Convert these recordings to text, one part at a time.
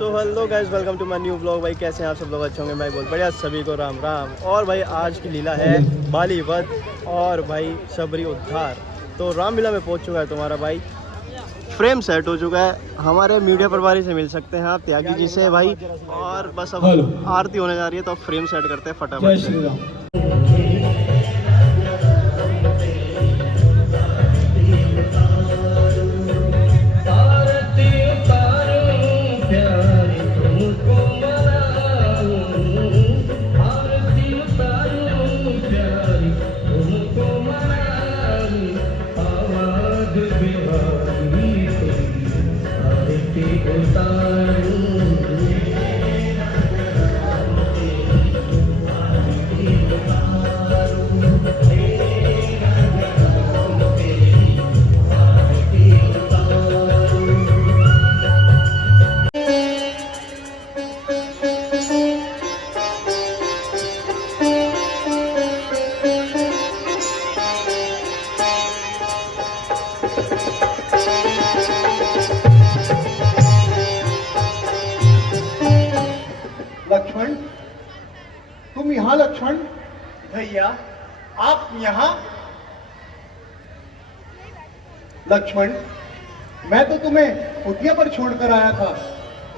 So hello guys, welcome to my new blog. भाई कैसे हैं आप सब लोग? अच्छे होंगे। मैं बहुत बढ़िया, सभी को राम राम। और भाई आज की लीला है बाली वध और भाई शबरी उद्धार। तो रामलीला में पहुंच चुका है तुम्हारा भाई, फ्रेम सेट हो चुका है। हमारे मीडिया प्रभारी से मिल सकते हैं आप, त्यागी जी से भाई। और बस अब आरती होने जा रही है तो अब फ्रेम सेट करते हैं फटाफट से। लक्ष्मण, तुम यहाँ? लक्ष्मण भैया आप यहाँ? लक्ष्मण, मैं तो तुम्हें कुटिया पर छोड़कर आया था,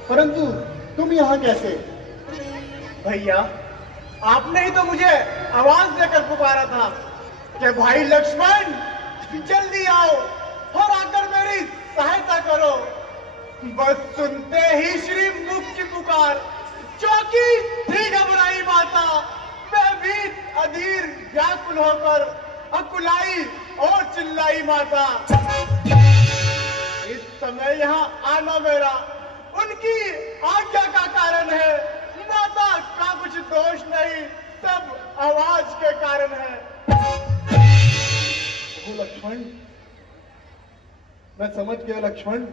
परंतु तुम यहाँ कैसे? भैया आपने ही तो मुझे आवाज देकर पुकारा था कि भाई लक्ष्मण जल्दी आओ और आकर मेरी सहायता करो। बस सुनते ही श्री मुख की पुकार, चौकी थी घबराई माता, भयभीत अधीर व्याकुल होकर अकुलाई और चिल्लाई माता। इस समय यहाँ आना मेरा उनकी आज्ञा का कारण है, माता का कुछ दोष नहीं, सब आवाज के कारण है। ओ लक्ष्मण, मैं समझ गया लक्ष्मण।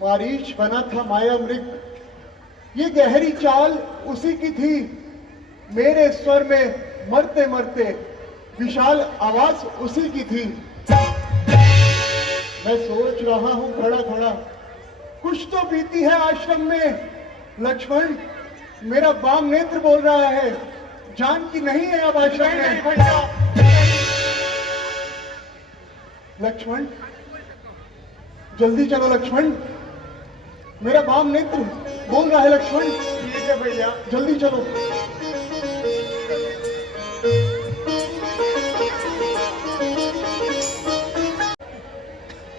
मारीच बना था माया मृग, ये गहरी चाल उसी की थी। मेरे स्वर में मरते मरते विशाल आवाज उसी की थी। मैं सोच रहा हूं खड़ा खड़ा, कुछ तो बीती है आश्रम में। लक्ष्मण, मेरा बाम नेत्र बोल रहा है, जान की नहीं है अब आश्रम में। भैया लक्ष्मण जल्दी चलो लक्ष्मण, मेरा बाम नेत्र बोल रहा है। लक्ष्मण ठीक है भैया, जल्दी चलो।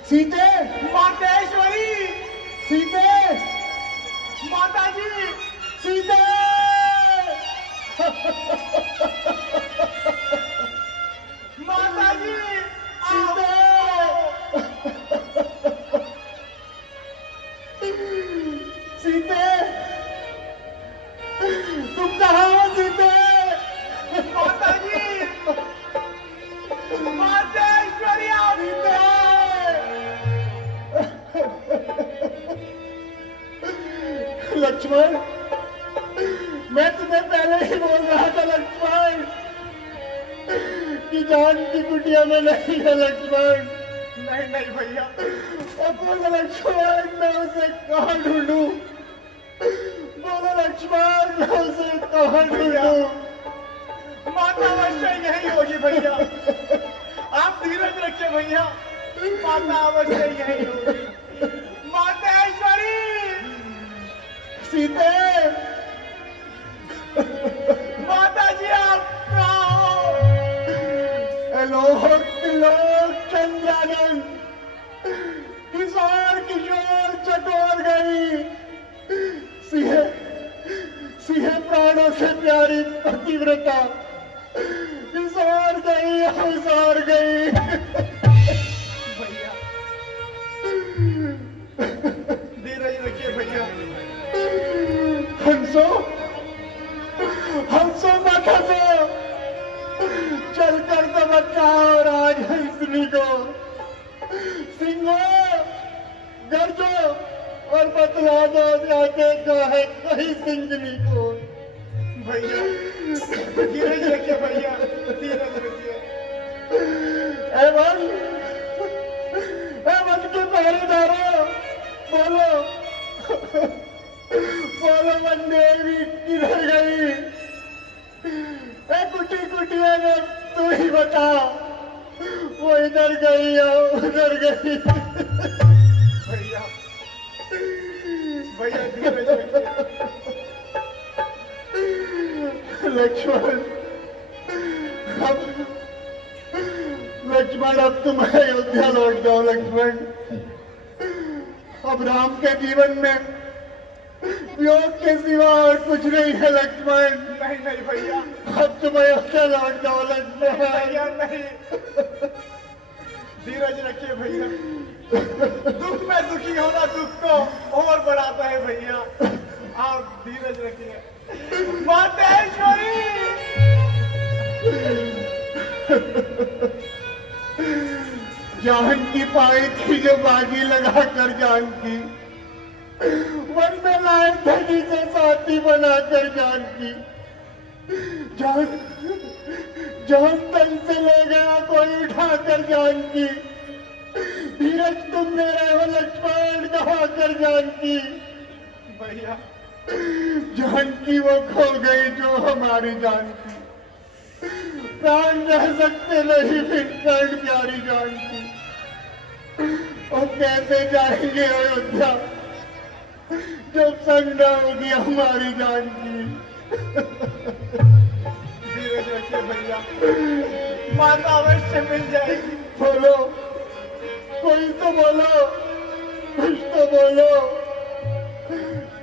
सीते, मातेश्वरी, सीते, माता जी, सीते। माता जी सीते, सीते, तुम कहाँ हो सीते? माता जी, मातेश्वरी आप लक्ष्मण, मैं तुम्हें पहले ही बोल रहा था लक्ष्मण कि जान की कुटिया में नहीं है लक्ष्मण। नहीं नहीं भैया, और बोलो लक्ष्मण, मैं उसे कहाँ ढूंढूं? बोलो लक्ष्मण, मैं उसे कहाँ ढूंढूं? माता अवश्य यही होगी भैया, आप धीरज रखिए भैया, माता अवश्य यही होगी। मातेश्वरी, सीते, माता जी आप कहाँ हो? लोक लोक चंद्रानन, किशोर किशोर चटोर गई। सिंह सिंह प्राणों से प्यारी पतिव्रता विसार गई, अवसार गई। भैया धीरज रखिए भैया। हंसो, हंसो मत हंसो, चल कर तो बचाओ राज हंसनी को। सिंहो गर्जो और बतला दो जाके कहे कहीं सिंगनी को। भैया धीरज रखिए भैया, धीरज रखिए। एवं के पहरेदारों, बोलो बोलो मन देवी किधर गई? ए कुटी कुटी है, तू ही बता। वो इधर गई या उधर गई? भैया भैया धीरज रखिए। लक्ष्मण अब तुम अयोध्या लौट जाओ लक्ष्मण। अब राम के जीवन में योग के सिवा और कुछ नहीं है लक्ष्मण। नहीं नहीं भैया, अब तुम अयोध्या लौट जाओ लक्ष्मण। भैया नहीं, धीरज रखिए भैया। दुख में दुखी होना दुख को और बढ़ाता है भैया। आप धीरज रखिए। मातेश्वरी, जानकी पाई थी जो बागी लगाकर जानकी, वन में लाए धनी से साथी बनाकर जानकी। जान तन से ले गया कोई उठाकर जानकी। धीरज तुम मेरे हो लक्ष्मण गवाकर जानकी। भैया जानकी वो खो गई जो हमारी जानकी। प्राण रह सकते नहीं फिर कर्ण प्यारी जानकी। और कैसे जाएंगे अयोध्या जब संग न होगी हमारी जानकी। धीरज रखिए भैया, माता अवश्य मिल जाएगी। बोलो, कोई तो बोलो, कुछ तो बोलो।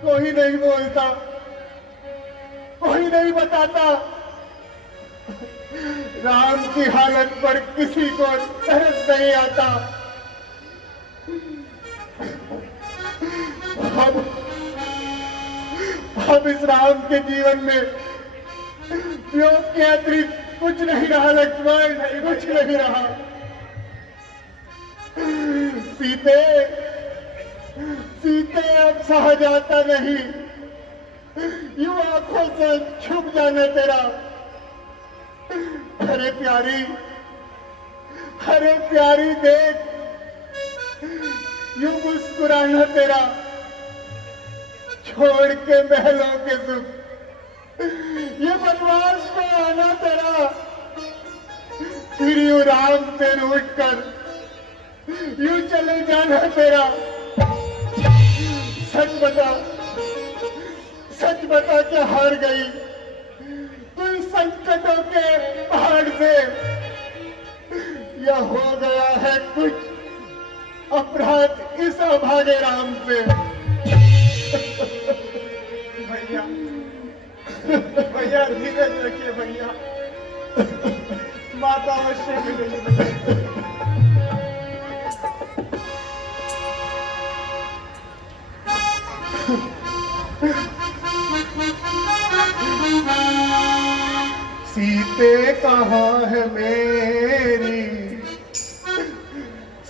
कोई नहीं बोलता, कोई नहीं बताता। राम की हालत पर किसी को तरस नहीं आता। अब इस राम के जीवन में योग के अतिरिक्त कुछ नहीं रहा लक्ष्मण, कुछ नहीं रहा। सीते सीते अब सहा जाता नहीं। यूं आंखों से छुप जाना तेरा। अरे प्यारी देख, यूं मुस्कुराना तेरा। छोड़ के महलों के सुख ये वनवास में आना तेरा। फिर यूं राम से रूठ कर यूं चले जाना तेरा। सच बता के हार गई तू इस संकटों के पहाड़ से। यह हो गया है कुछ अपराध इस अभागे राम से। भैया भैया धीरज रखिए भैया, माता अवश्य मिलेगी भैया। सीते कहाँ है मेरी,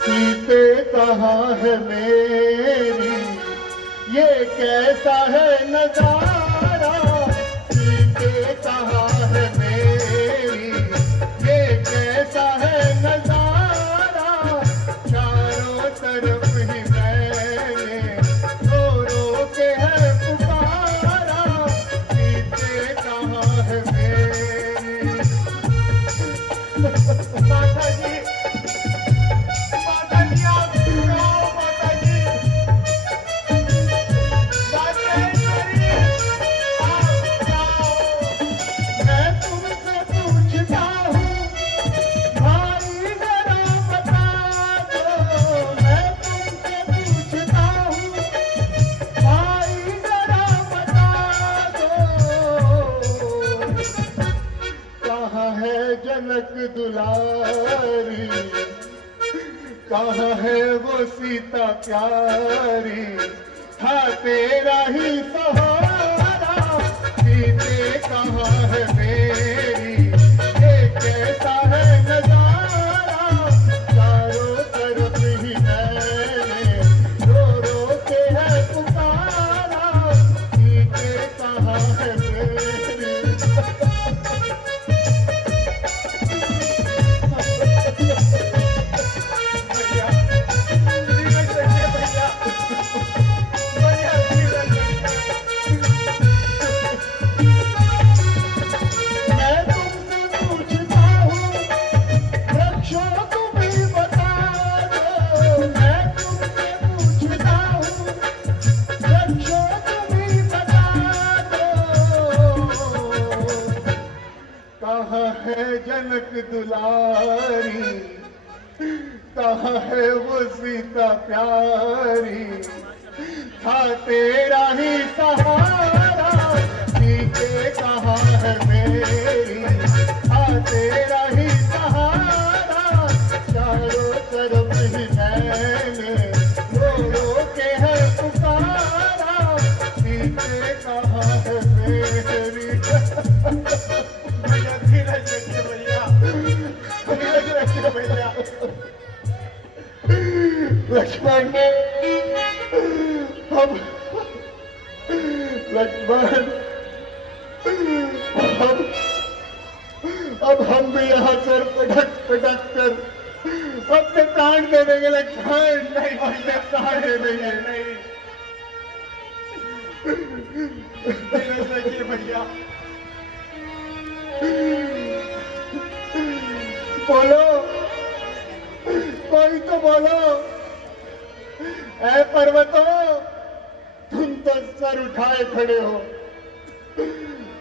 सीते कहाँ है मेरी, ये कैसा है नजारा। सीते कहाँ है मेरी, ये कैसा है नजारा। चारों तरफ ही मैंने रो रो के है पुकारा। सीते कहाँ है मेरी। माता जी आप सुनाओ। माता जी मातेश्वरी आप सुनाओ। मैं तुमसे पूछता हूँ भाई जरा बता दो। मैं तुमसे पूछता हूँ भाई जरा बता दो। कहाँ है जनक दुलारी, कहाँ है वो सीता प्यारी। था तेरा ही सहारा। सीते कहाँ है मेरी, ये कैसा है नजारा। चारों तरफ ही मैंने रो रो के है पुकारा। सीते कहाँ है मेरी। भैया धीरज रखिए भैया। भैया बख्शो तुम्ही बता दो, कहाँ है जनक दुलारी, कहाँ है वो सीता प्यारी, था तेरा ही सहारा, सीते कहाँ है मेरी, था तेरा ही सहारा, चारों तरफ ही मैंने रो रो के है पुकारा, सीते कहाँ है मेरी। भैया धीरज रखिए भैया, धीरज रखिए भैया। लक्ष्मण हम लक्ष्मण अब हम भी यहाँ सर पटक पटक कर अपने प्राण दे देंगे लक्ष्मण, नहीं अपने प्राण दे देंगे। नहीं, धीरज रखिए भैया। बोलो, कोई तो बोलो। ऐ पर्वतों, तुम तो सर उठाए खड़े हो,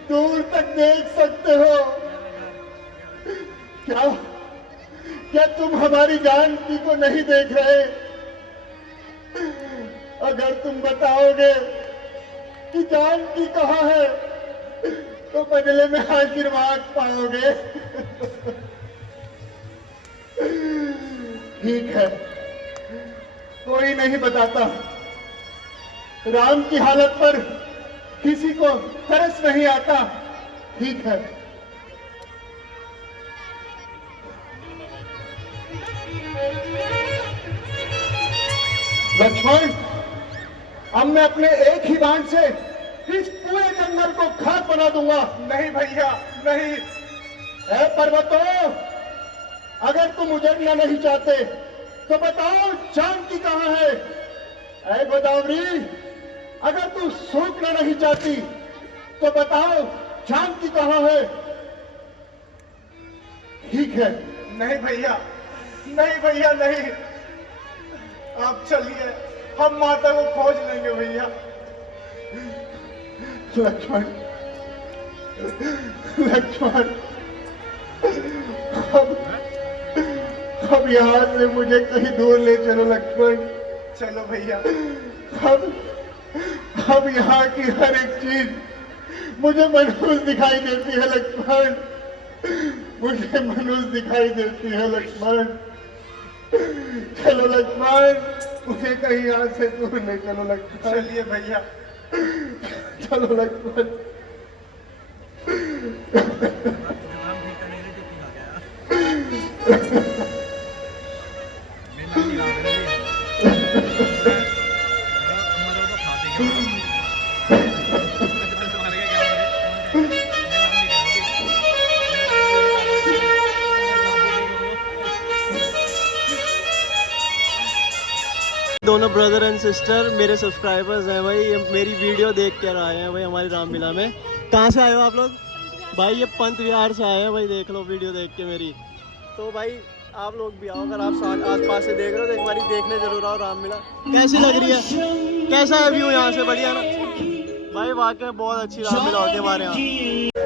दूर तक देख सकते हो। क्या क्या तुम हमारी जानकी को नहीं देख रहे? अगर तुम बताओगे कि जानकी कहाँ है तो बदले में आशीर्वाद पाओगे। ठीक है, कोई नहीं बताता। राम की हालत पर किसी को तरस नहीं आता। ठीक है, लक्ष्मण, अब मैं अपने एक ही बाण से इस पूरे जंगल को खाक बना दूंगा। नहीं भैया, नहीं। ऐ पर्वतों, अगर तुम उजड़ना नहीं चाहते तो बताओ जानकी कहाँ है? ऐ गोदावरी, अगर तू सूखना नहीं चाहती तो बताओ जानकी कहाँ है? ठीक है। नहीं भैया, नहीं भैया, नहीं। आप चलिए, हम माता को खोज लेंगे भैया। लक्ष्मण, लक्ष्मण, अब यहाँ से मुझे कहीं दूर ले चलो लक्ष्मण। चलो भैया। अब यहाँ की हर एक चीज मुझे मनहूस दिखाई देती है लक्ष्मण, मुझे मनहूस दिखाई देती है लक्ष्मण। चलो लक्ष्मण, मुझे कहीं यहाँ से दूर ले चलो लक्ष्मण। चलिए भैया। चलो लक्ष्मण। दोनों ब्रदर एंड सिस्टर मेरे सब्सक्राइबर्स हैं भाई, ये मेरी वीडियो देख कर आए हैं भाई हमारी रामलीला में। कहाँ से आए हो आप लोग? भाई ये पंत विहार से आए हैं भाई, देख लो वीडियो देख के मेरी। तो भाई आप लोग भी आओ, अगर आप आस पास से देख रहे हो तो एक बार देखने जरूर आओ रामलीला। कैसी लग रही है? कैसा है व्यू यहाँ से? बढ़िया ना भाई, वाकई बहुत अच्छी रामलीला होती है हमारे यहाँ।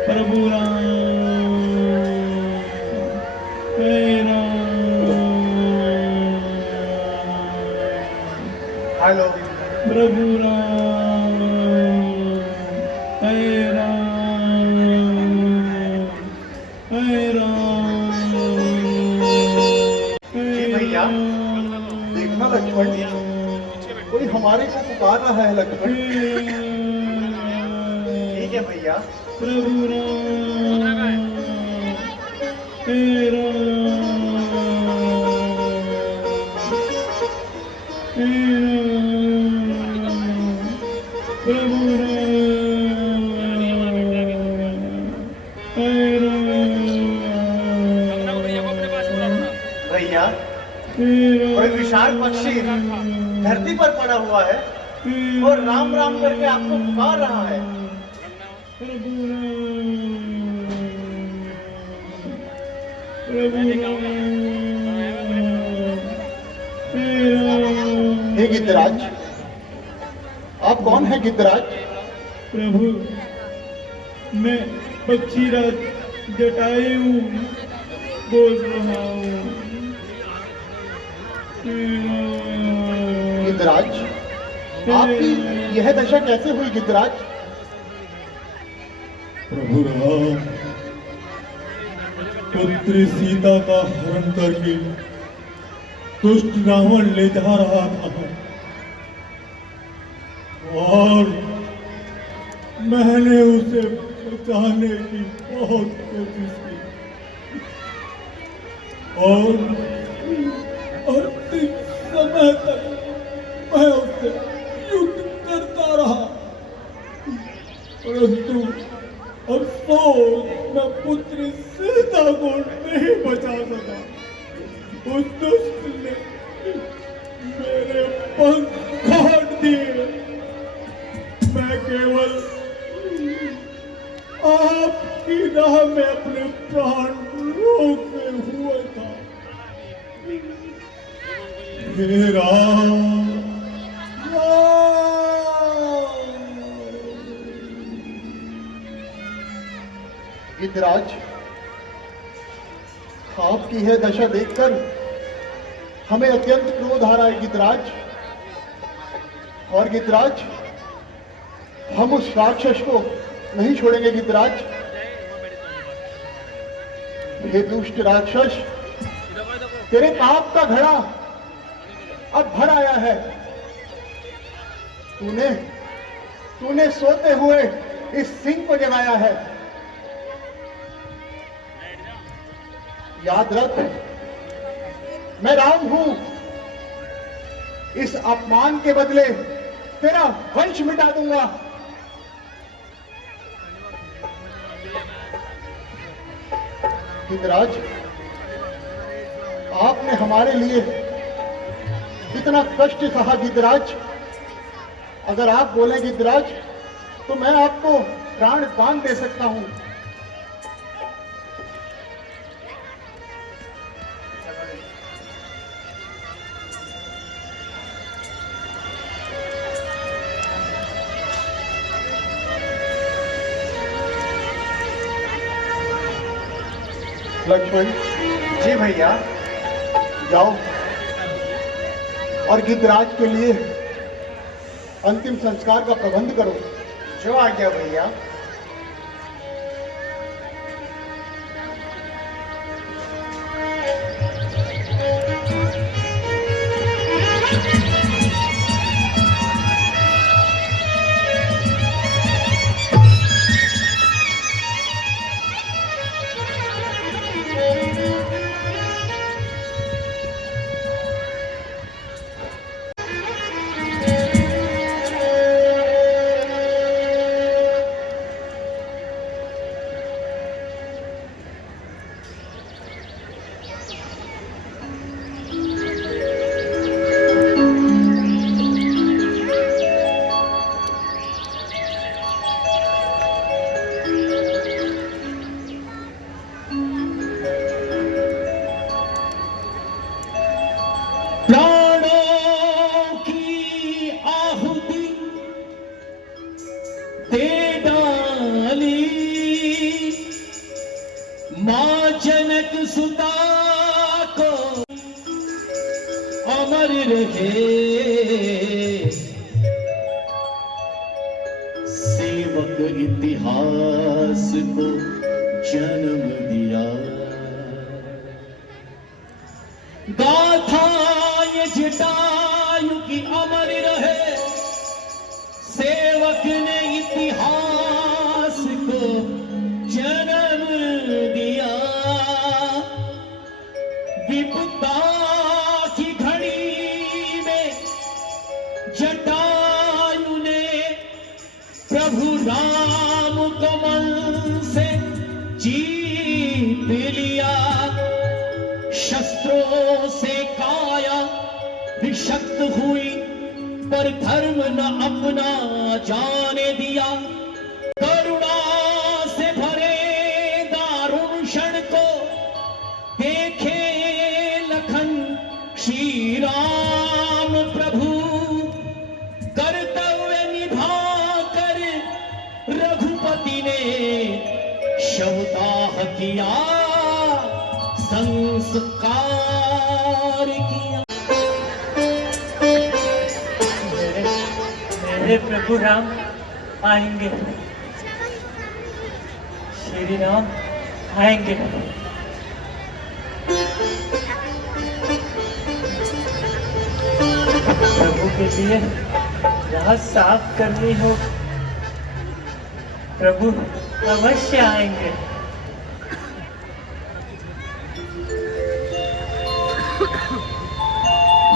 प्रभु राम, हेलो। प्रभु राम, हे राम, हे राम। जी भैया। देखना लक्ष्मण, कोई हमारे को पुकार रहा है लक्ष्मण। ठीक है भैया। प्रभु राम, हे राम, हे राम, प्रभु राम, हे राम। भैया, कोई विशाल पक्षी धरती पर पड़ा हुआ है और राम राम करके आपको पुकार रहा है। हे गिद्धराज, आप कौन है गिद्धराज? प्रभु, मैं पक्षीराज जटायु बोल रहा हूँ। गिद्धराज, आपकी यह दशा कैसे हुई गिद्धराज? प्रभु राम, पुत्री सीता का हरण करके दुष्ट रावण ले जा रहा था और मैंने उसे बचाने की बहुत कोशिश की और अंतिम समय तक मैं उससे युद्ध करता रहा, परंतु अफसोस मैं पुत्री सीता को नहीं बचा सका। उस दुष्ट ने मेरे पंख काट दिए। मैं केवल आपकी राह में अपने प्राण रोके हुए था। हे राम, गिद्धराज, आपकी यह दशा देखकर हमें अत्यंत क्रोध आ रहा है गिद्धराज। और गिद्धराज, हम उस राक्षस को नहीं छोड़ेंगे गिद्धराज। हे दुष्ट राक्षस, तेरे पाप का घड़ा अब भर आया है। तूने सोते हुए इस सिंह को जगाया है। याद रख, मैं राम हूं। इस अपमान के बदले तेरा वंश मिटा दूंगा। गिद्धराज, आपने हमारे लिए इतना कष्ट सहा गिद्धराज। अगर आप बोले गिद्धराज, तो मैं आपको प्राण दान दे सकता हूं। लक्ष्मण जी भैया। जाओ और गिद्धराज के लिए अंतिम संस्कार का प्रबंध करो। जो आज्ञा भैया। जनक सुता को अमर रहे, सेवक इतिहास को जन्म दिया। गाथा ये जटायु की अमर रहे, सेवक ने इतिहास को जन्म दिया। विपदा की घड़ी में जटायु ने प्रभु राम को मन से जीत लिया। शस्त्रों से काया विषक्त हुई, पर धर्म न अपना जाने दिया। करुणा से भरे दारुण क्षण को देखे लखन श्री राम प्रभु। कर्तव्य किया, संस्कार किया। मेरे प्रभु राम आएंगे, श्री राम आएंगे। प्रभु के लिए राह साफ करनी हो, प्रभु अवश्य आएंगे।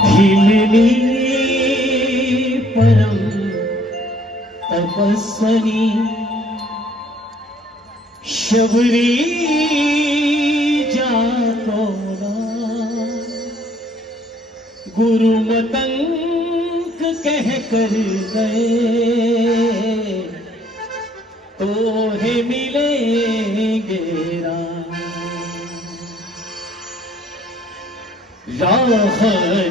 भीलनी परम तपस्वनी शबरी जाको गुरु मतंक कह कर गए, तो है मिलेंगे राह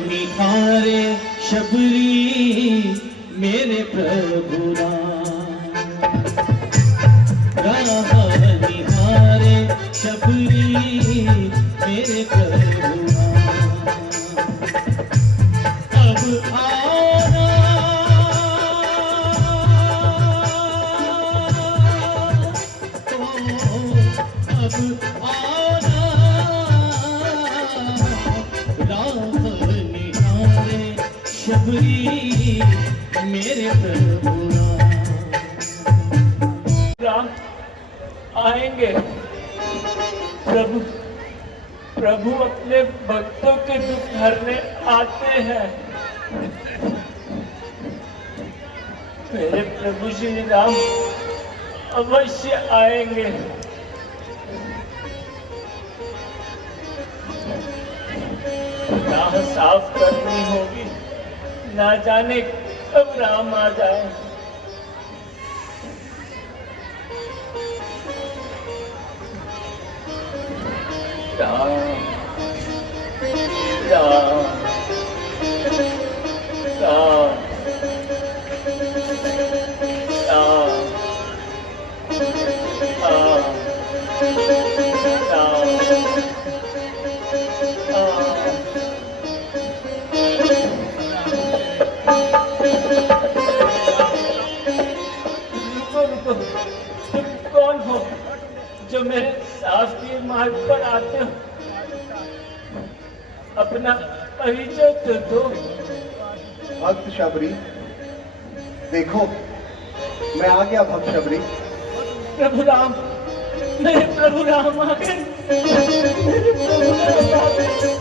निहारे शबरी मेरे प्रभु राम, राह निहारे शबरी मेरे प्रभु राम। अब आना तो अब आना राह निहारे शबरी मेरे प्रभु राम आएंगे। प्रभु प्रभु अपने भक्तों के दुख हरने आते हैं। मेरे प्रभु श्री राम अवश्य आएंगे। राह साफ करनी होगी, ना जाने कब राम आ जाए। राम राम राम राम राम रुको रुको, तुम कौन हो जो मेरे शास्त्रीय मार्ग पर आते हो? अपना परिचय तो दो। भक्त शबरी, देखो मैं आ गया भक्त शबरी। प्रभु राम, मेरे प्रभु राम आ गए। मेरे प्रभु राम आ गए।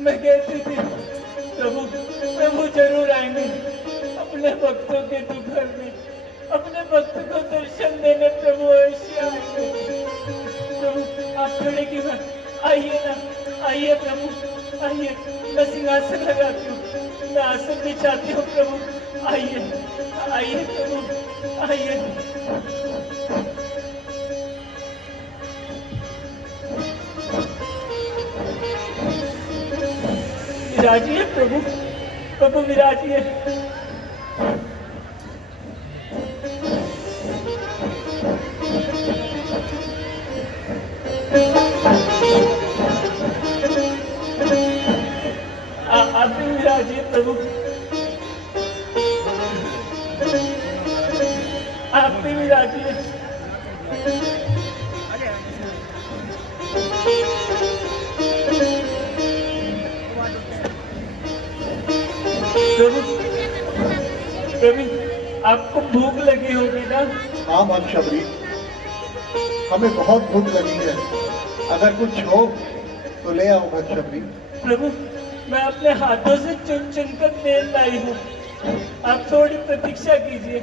मैं कहती थी प्रभु प्रभु जरूर आएंगे, अपने भक्तों के दुख हरने, अपने भक्त को दर्शन देने प्रभु अवश्य आएंगे। प्रभु आप खड़े क्यों हैं? आइए ना, आइए प्रभु आइए। मैं सिंहासन लगाती हूँ, मैं आसन बिछाती हूँ। प्रभु आइए आइए, प्रभु आइए। विराजिए प्रभु, प्रभु विराजिए। आप भी विराजिए प्रभु, आप भी विराजिए। प्रभु प्रभु आपको भूख लगी होगी ना? हाँ भक्त शबरी, हमें बहुत भूख लगी है। अगर कुछ हो तो ले आओ भक्त शबरी। प्रभु मैं अपने हाथों से चुन चुन कर तेल लाई हूँ, आप थोड़ी प्रतीक्षा कीजिए।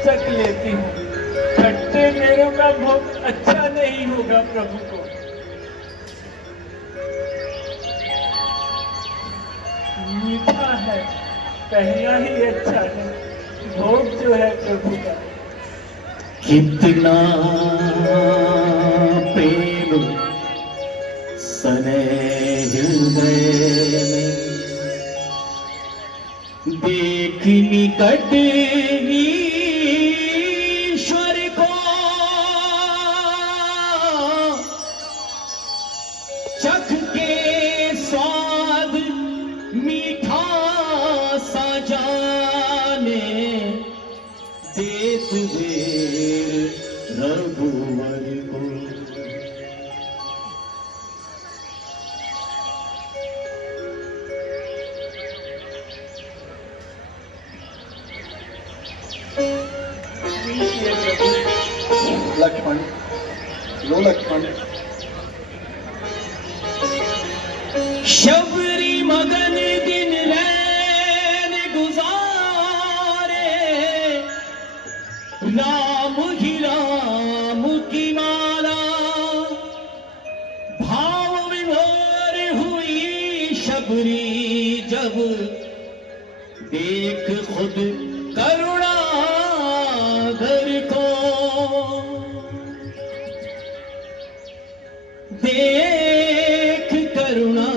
चख लेती हूँ, खट्टे मेरों का भोग अच्छा नहीं होगा प्रभु को। मीठा है, कहना ही अच्छा है। भोग जो है प्रभु का, कितना प्रेम स्नेह हृदय में, देख निकट ईश्वर को, चख के स्वाद मीठा सा जाने, देत देर रघुवर को। लीजिए प्रभु। लक्ष्मण, लो लक्ष्मण। शबरी मगन दिन रैन गुजारे, राम ही राम की माला, भाव विभोर हुई शबरी जब, देख खुद करुणा घर को, देख करुणा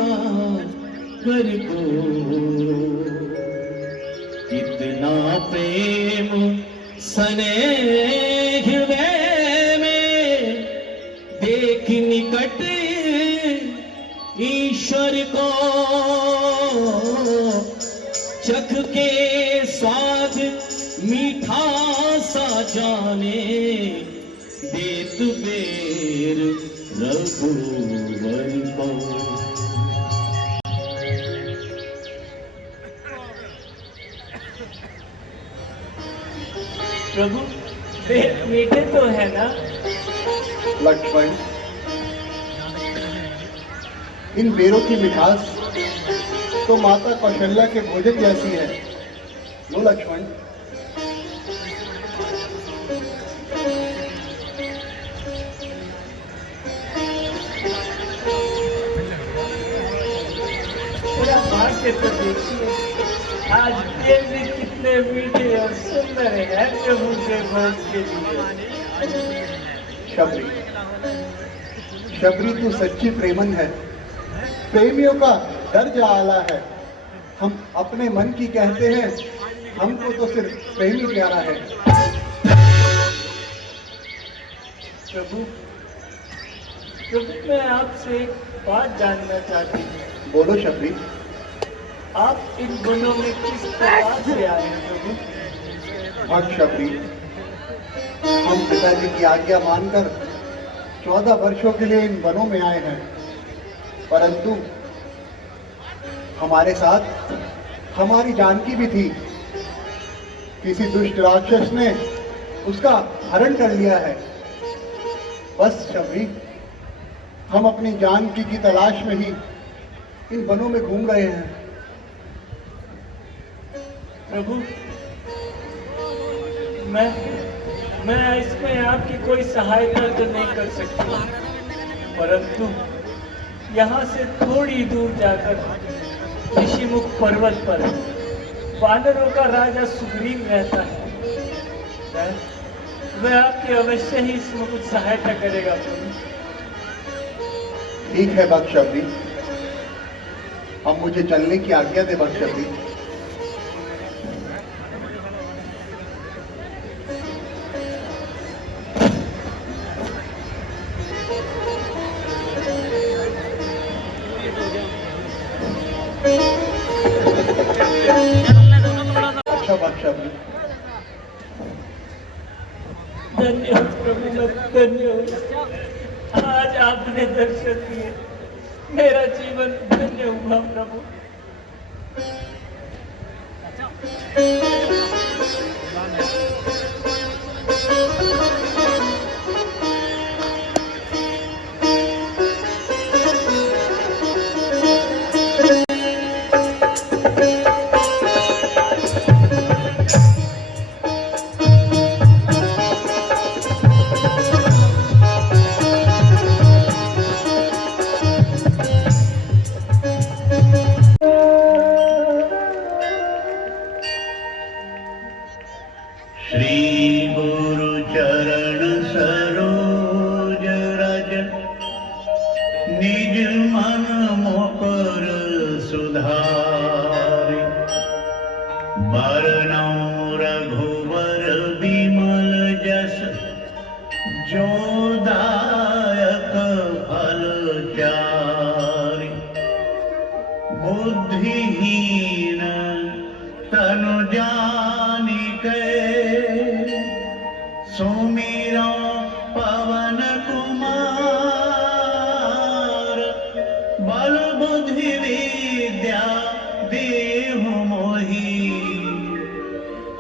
घर को, कितना प्रेम स्नेह हृदय में, देख निकट ईश्वर को, चख के स्वाद मीठा सा जाने, देत बेर रघुवर को। प्रभु मीठे तो है ना? लक्ष्मण, इन बेरों की मिठास तो माता कौशल्या के भोजन जैसी है। लो लक्ष्मण। पूरा भाग्य तो देखिए, आज ये भी कितने मीठे और सुंदर है प्रभु के भोग के लिए। शबरी, शबरी तू सच्ची प्रेमन है, प्रेमियों का दर्जा आला है। हम अपने मन की कहते हैं, हमको तो सिर्फ प्रेमी प्यारा है। प्रभु, प्रभु मैं आपसे एक बात जानना चाहती हूँ। बोलो शबरी। आप इन वनों में किस प्रकार से आए हैं प्रभु? भक्त शबरी, हम पिताजी की आज्ञा मानकर 14 वर्षों के लिए इन वनों में आए हैं, परंतु हमारे साथ हमारी जानकी भी थी। किसी दुष्ट राक्षस ने उसका हरण कर लिया है। बस शबरी, हम अपनी जानकी की तलाश में ही इन वनों में घूम रहे हैं। प्रभु, मैं इसमें आपकी कोई सहायता तो नहीं कर सकती, परंतु यहाँ से थोड़ी दूर जाकर ऋषिमुख पर्वत पर वानरों का राजा सुग्रीव रहता है। वह आपकी अवश्य ही इसमें कुछ सहायता करेगा प्रभु। ठीक है भक्त शबरी, अब मुझे चलने की आज्ञा दे भक्त शबरी। अच्छा भक्त शबरी। धन्य हो प्रभु, मैं धन्य हो। आज आपने दर्शन दिए, मेरा जीवन धन्य हुआ प्रभु। जोदायक फल चारि बुद्धिहीन तनु जानिके सुमिरो पवन कुमार बल बुद्धि विद्या देहु मोहि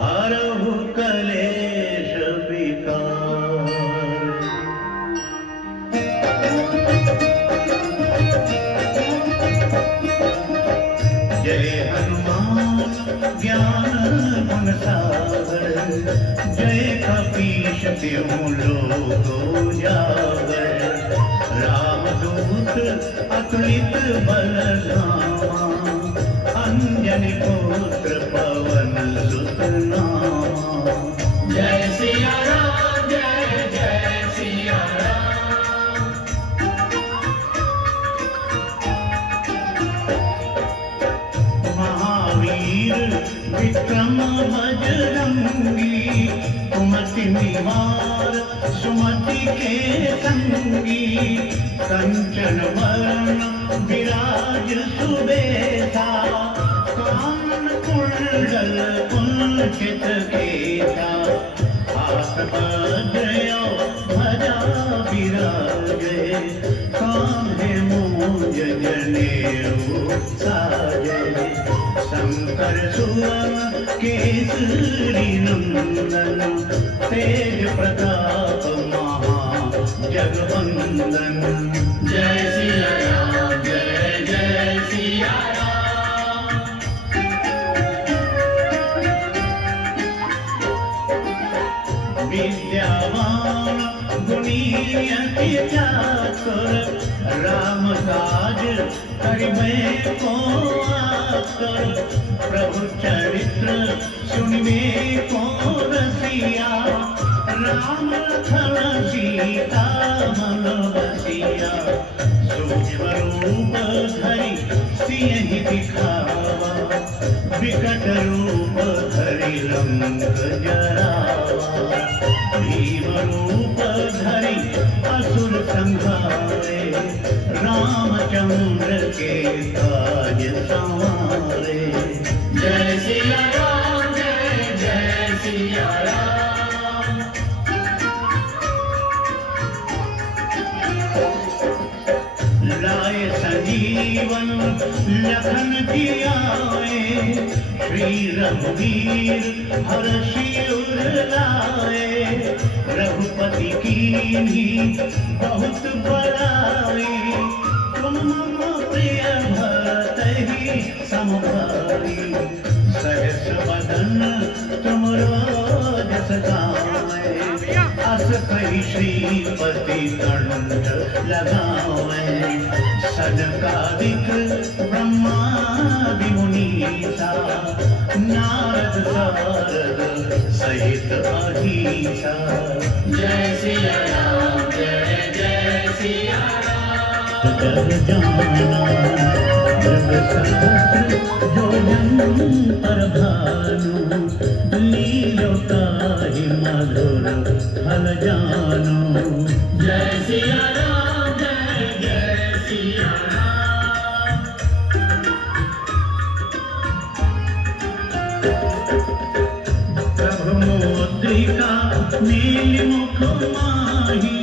हरहु कलेश विकार। जय हनुमान ज्ञान गुण सागर जय कपीश तिहु लोक उजागर। रामदूत अतुलित बल धामा अंजनी पुत्र पवन सुत नामा। जय सिया राम जय जय सिया राम। महावीर विक्रम बजरंगी कुमति निवार सुमति के संगी। कंचन वरण विराज सुबेसा कानन कुंडल कुंचित केसा। हाथ वज्रयो ध्वजा विराजे कांधे मूंज जनेऊ साजे। शंकर सुवन केसरी नंदन तेज प्रताप महा जगवंदन। जय सिया राम जय जय सिया राम। विद्यावान गुणी अति चातुर राम काज करिबे को आतुर। प्रभु चरित्र सुनिबे को रसिया राम लखन सीता मन बसिया। सूक्ष्म रूप धरि सियहि दिखावा विकट रूप धरि लंक जरावा। भीम रूप धरि असुर संहारे रामचंद्र के काज संवारे। जय सिया राम जय जय सिया राम। लाए संजीवन लखन जियाए श्री रघुवीर हर्षि उर लाए। रघुपति कीन्ही बहुत बड़ाई तुम मम प्रिय भरतहि सम भाई। सहस बदन तुमरो जस गावै अस कहि श्रीपति कंठ लगावै। सनकादिक ब्रह्मादि मुनीसा नारद सारद सहित अधीसा। जय सिया राम जय जय सिया राम। जग जाना जग सहस्र जो जन पर भानु लीलो ताहि मधुर फल जानो। जय सिया राम जय जय सिया राम। प्रभु मुद्रिका नील मुख माही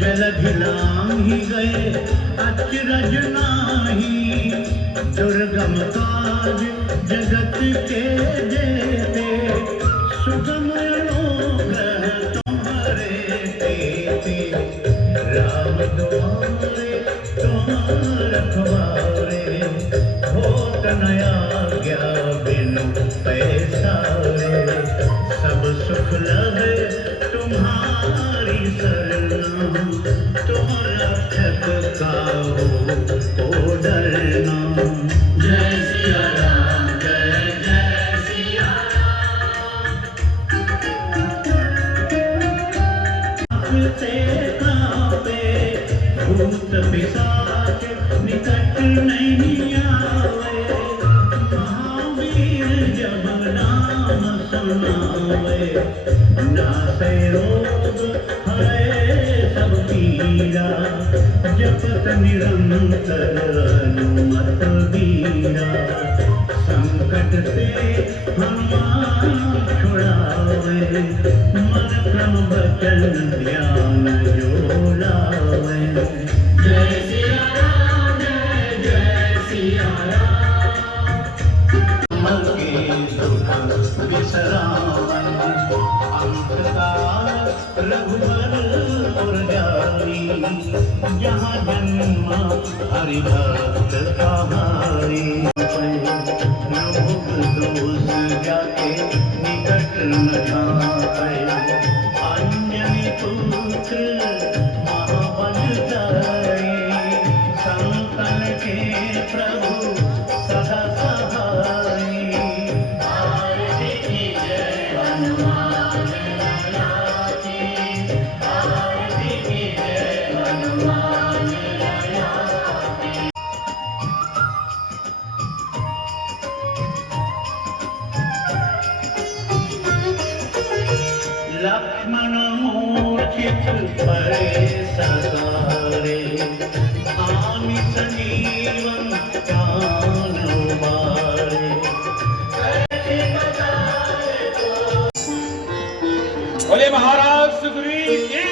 जलधि लांघि गए अचरज नाही। दुर्गम काज जगत के जेते सुगम अनुग्रह तुम्हारे तेते। राम दुआरे तुम रखवारे होत न आज्ञा बिनु पैसारे। सब सुख लगे तुम्हारी शरणा तुम रक्षक काहू को डरना। जय सिया राम जय जय सिया राम। से कांपे भूत पिशाच निकट नहीं आवे। महावीर जब नाम सुनावे छुड़ावे, नासे रोग हरे सब पीरा, जपत निरंतर हनुमत बीरा, संकट से हनुमान छुड़ावे, मन क्रम बचन ध्यान जो लावे। जय सिया राम जय सिया राम, मगे दुख बिसरावन, अंतकाल रघुबर पुर जाई, जहाँ जन्म हरि भक्त कहाई। रोग दोष जाके निकट न जाए, अंजनी पुत्र महाबल जाए, संतन के प्रभु सदा सहाय। आरती की जय हनुमान लला की, आरती की जय हनुमान लला की। लक्ष्मण मूर्छित परे सकारे, आमि संजीवन प्राण उबारे। बोले महाराज सुग्रीव की।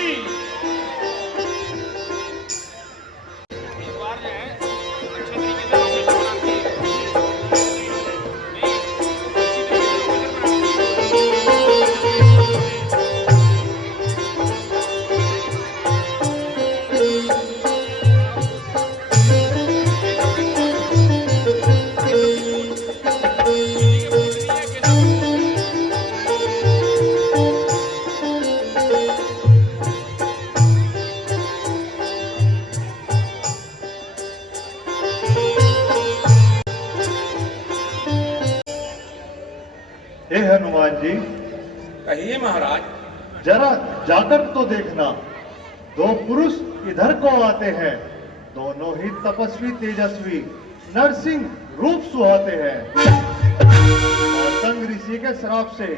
हे हनुमान जी, कहिए महाराज। जरा जाकर तो देखना, दो पुरुष इधर को आते हैं, दोनों ही तपस्वी तेजस्वी नरसिंह रूप सुहाते हैं। संग ऋषि के श्राप से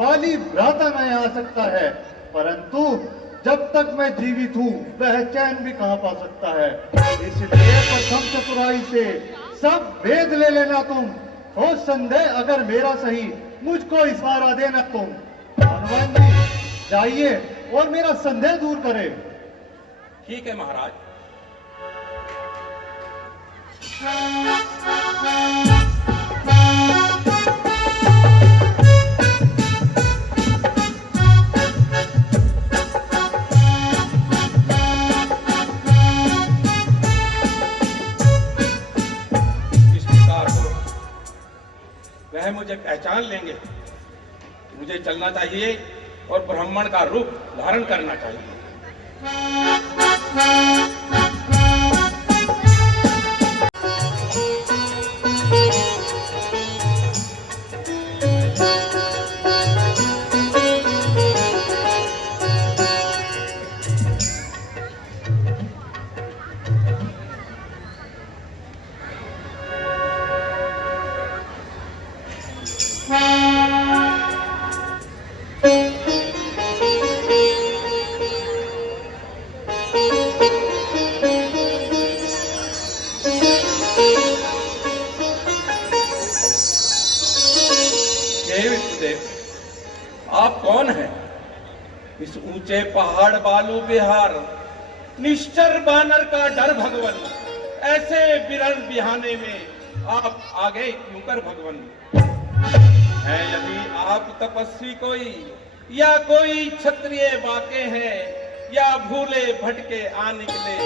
वाली भ्राता नहीं आ सकता है, परंतु जब तक मैं जीवित हूँ वह चैन भी कहाँ पा सकता है। इसलिए प्रथम चतुराई से सब वेद ले लेना तुम। हो संदेह अगर मेरा सही, मुझको इशारा देना तुम। हनुमान जी जाइए और मेरा संदेह दूर करें। ठीक है महाराज। इस प्रकार करो, वह मुझे पहचान लेंगे। मुझे चलना चाहिए और ब्राह्मण का रूप धारण करना चाहिए। आप कौन हैं? इस ऊंचे पहाड़ बालू बिहार, निश्चर बानर का डर भगवन, ऐसे बिरन बिहाने में आप आगे क्यों कर भगवन? है यदि आप तपस्वी कोई, या कोई क्षत्रिय बाके हैं, या भूले भटके आ निकले,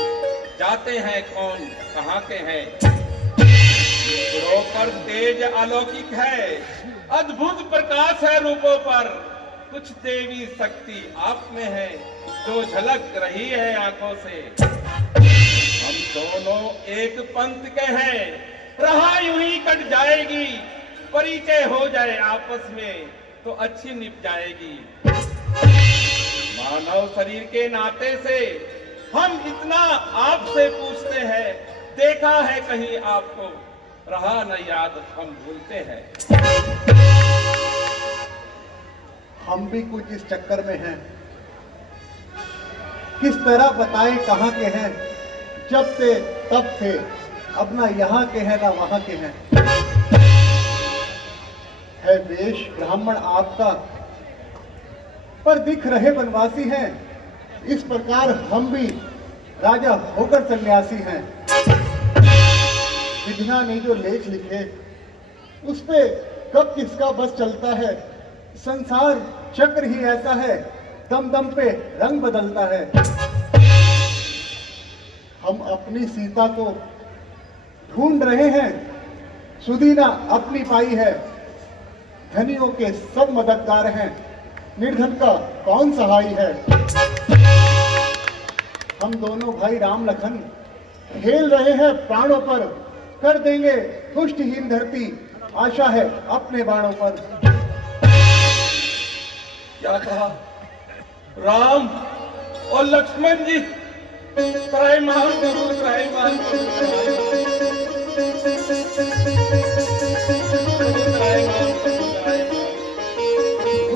जाते हैं कौन कहाँ के हैं? रूपों पर तेज अलौकिक है, अद्भुत प्रकाश है रूपों पर, कुछ देवी शक्ति आप में है जो झलक रही है आंखों से। हम दोनों एक पंथ के हैं, रहा यूं ही कट जाएगी, परिचय हो जाए आपस में तो अच्छी निप जाएगी। मानव शरीर के नाते से हम इतना आपसे पूछते हैं, देखा है कहीं आपको, रहा न याद हम भूलते हैं। हम भी कुछ इस चक्कर में हैं। किस तरह बताएं कहाँ के हैं, जब थे तब थे, अब ना यहाँ के हैं ना वहाँ के हैं। है वेश ब्राह्मण आपका, पर दिख रहे वनवासी हैं। इस प्रकार हम भी राजा होकर सन्यासी हैं। विधना ने जो लेख लिखे उस पे कब किसका बस चलता है। संसार चक्र ही ऐसा है, दम दम पे रंग बदलता है। हम अपनी सीता को ढूंढ रहे हैं, सुदीना अपनी पाई है। धनियों के सब मददगार हैं, निर्धन का कौन सहाय है। हम दोनों भाई राम लखन खेल रहे हैं प्राणों पर, कर देंगे पुष्टहीन धरती, आशा है अपने बाणों पर। क्या कहा? राम और लक्ष्मण जी त्राहिमाम करो, त्राहिमाम करो,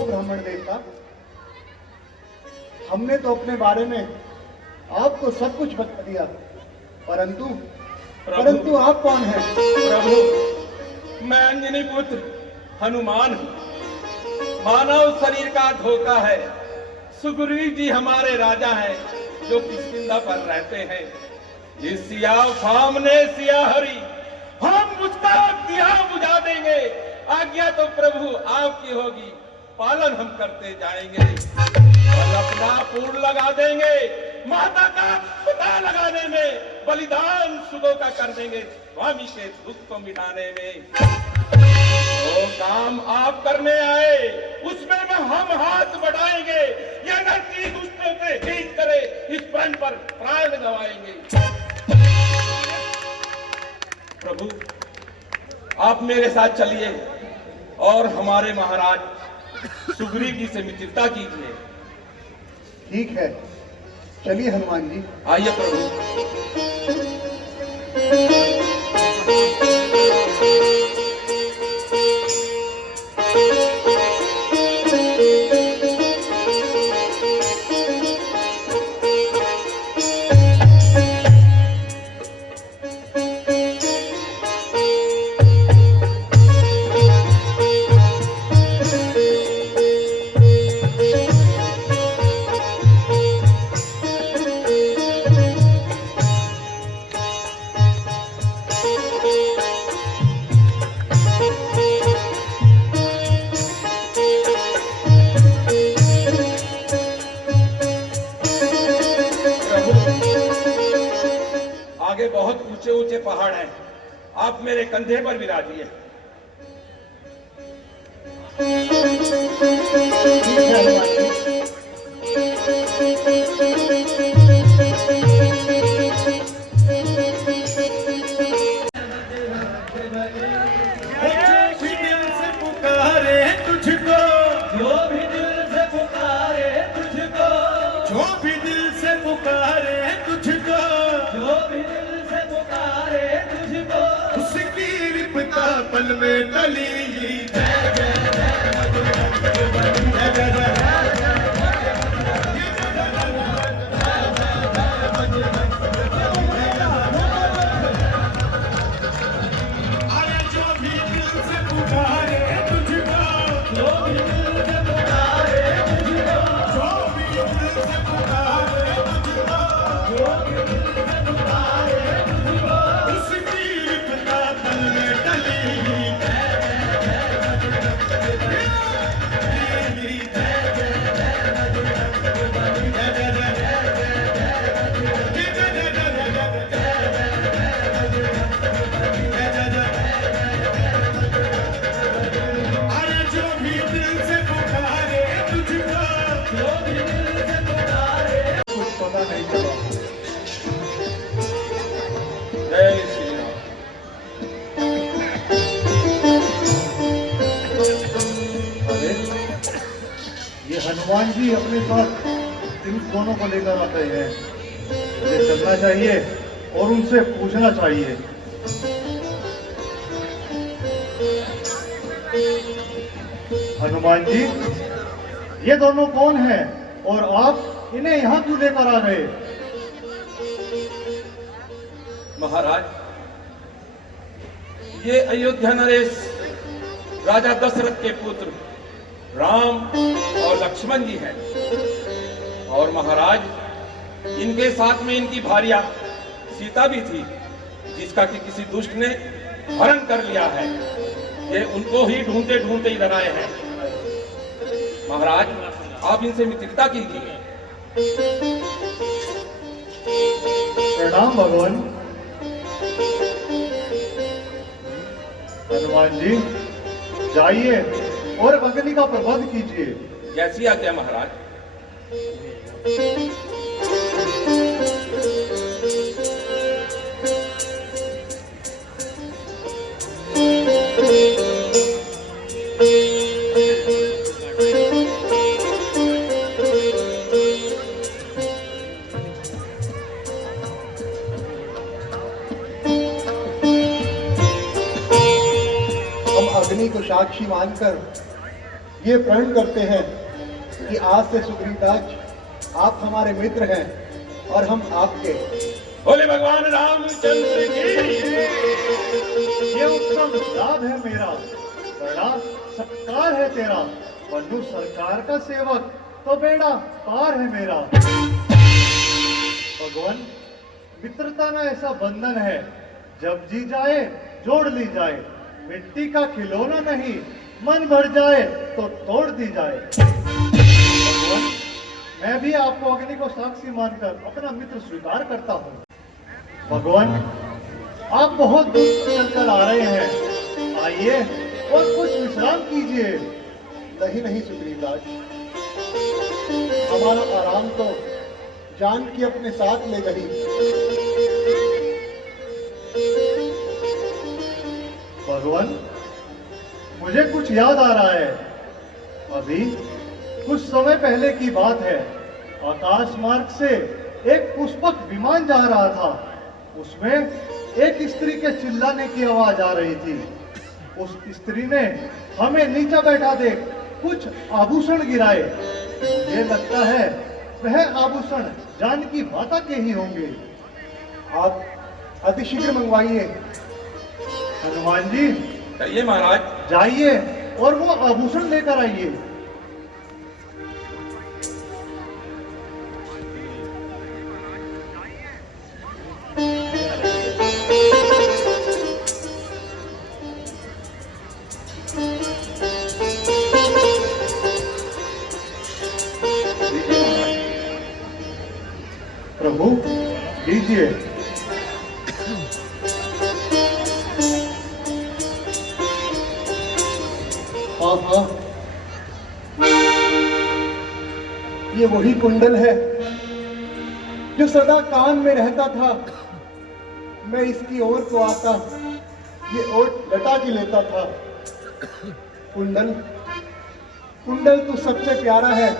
ब्राह्मण देवता, हमने तो अपने बारे में आपको सब कुछ बता दिया, परंतु आप कौन हैं? प्रभु, मैं अंजनी पुत्र हनुमान हूँ। मानव शरीर का धोखा है। सुग्रीव जी हमारे राजा हैं, जो किष्किंधा पर रहते हैं। ये सिया सामने सिया हरी, हम उसका दिया बुझा देंगे। आज्ञा तो प्रभु आपकी होगी, पालन हम करते जाएंगे और अपना पूर्ण लगा देंगे। माता का पता लगाने में, बलिदान सुगो का कर देंगे, स्वामी के दुख को मिटाने में। वो काम आप करने आए, उसमें में हम हाथ बढ़ाएंगे। यह धरती दुष्टों से हित करे, इस प्रण पर प्राण गवाएंगे। प्रभु, आप मेरे साथ चलिए और हमारे महाराज सुग्रीव जी से मित्रता कीजिए। ठीक है, चलिए हनुमान जी। आइए प्रभु। आगे बहुत ऊंचे ऊंचे पहाड़ हैं, आप मेरे कंधे पर विराजिए। ठीक है हनुमान जी। पुकारे तुझको, जो भी दिल से पुकारे तुझको, जो भी दिल से पुकारे तुझको, जो भी दिल से पुकारे तुझको, उसकी विपदा पल में टली। अरे जो भी दिल से पुकारे तुझको, जो भी दिल से पुकारे तुझको, जो भी दिल से पुकारे तुझको, जो भी दिल से पुकारे तुझको, उसकी विपदा पल में टली। अरे जो भी दिल से पुकारे तुझको, जो भी दिल से पुकारे कुछ पता नहीं चला। जय श्री राम। अरे ये हनुमान जी अपने साथ इन दोनों को लेकर आते हैं। मुझे चलना चाहिए और उनसे पूछना चाहिए। हनुमान जी, ये दोनों कौन हैं और आप इन्हें यहाँ क्यों लेकर आ गए? महाराज, ये अयोध्या नरेश राजा दशरथ के पुत्र राम और लक्ष्मण जी हैं। और महाराज, इनके साथ में इनकी भार्या सीता भी थी, जिसका कि किसी दुष्ट ने हरण कर लिया है। ये उनको ही ढूंढते ढूंढते इधर आए हैं। महाराज, आप इनसे मित्रता कीजिए। प्रणाम भगवान। हनुमान जी, जाइए और अग्नि का प्रबंध कीजिए। जैसी आज्ञा महाराज। अग्नि को साक्षी मानकर ये प्रण करते हैं कि आज से सुग्रीवराज आप हमारे मित्र हैं और हम आपके। बोले भगवान रामचंद्र की। ये उत्तम लाभ है मेरा, बड़ा सत्कार है तेरा। बन्नू सरकार का सेवक तो बेड़ा पार है मेरा। भगवान, मित्रता में ऐसा बंधन है, जब जी जाए जोड़ ली जाए। मिट्टी का खिलौना नहीं, मन भर जाए तो तोड़ दी जाए। भगवान, मैं भी आपको अग्नि को साक्षी मानकर अपना मित्र स्वीकार करता हूँ। भगवान, आप बहुत दूर से चलकर आ रहे हैं, आइए और कुछ विश्राम कीजिए। नहीं नहीं सुग्रीवराज, हमारा आराम तो जानकी अपने साथ ले गई। भगवान, मुझे कुछ याद आ रहा है। अभी कुछ समय पहले की बात है, आकाश मार्ग से एक पुष्पक विमान जा रहा था। उसमें एक स्त्री के चिल्लाने की आवाज आ रही थी। उस स्त्री ने हमें नीचे बैठा देख कुछ आभूषण गिराए। मुझे लगता है वह आभूषण जानकी माता के ही होंगे। आप अतिशीघ्र मंगवाइए। हनुमान जी, कहिए महाराज। जाइए और वो आभूषण लेकर आइए। प्रभु, लीजिए। हाँ, ये वही कुंडल है जो सदा कान में रहता था। मैं इसकी ओर को आता, ये ओट लटा के लेता था। कुंडल, कुंडल तू सबसे प्यारा है,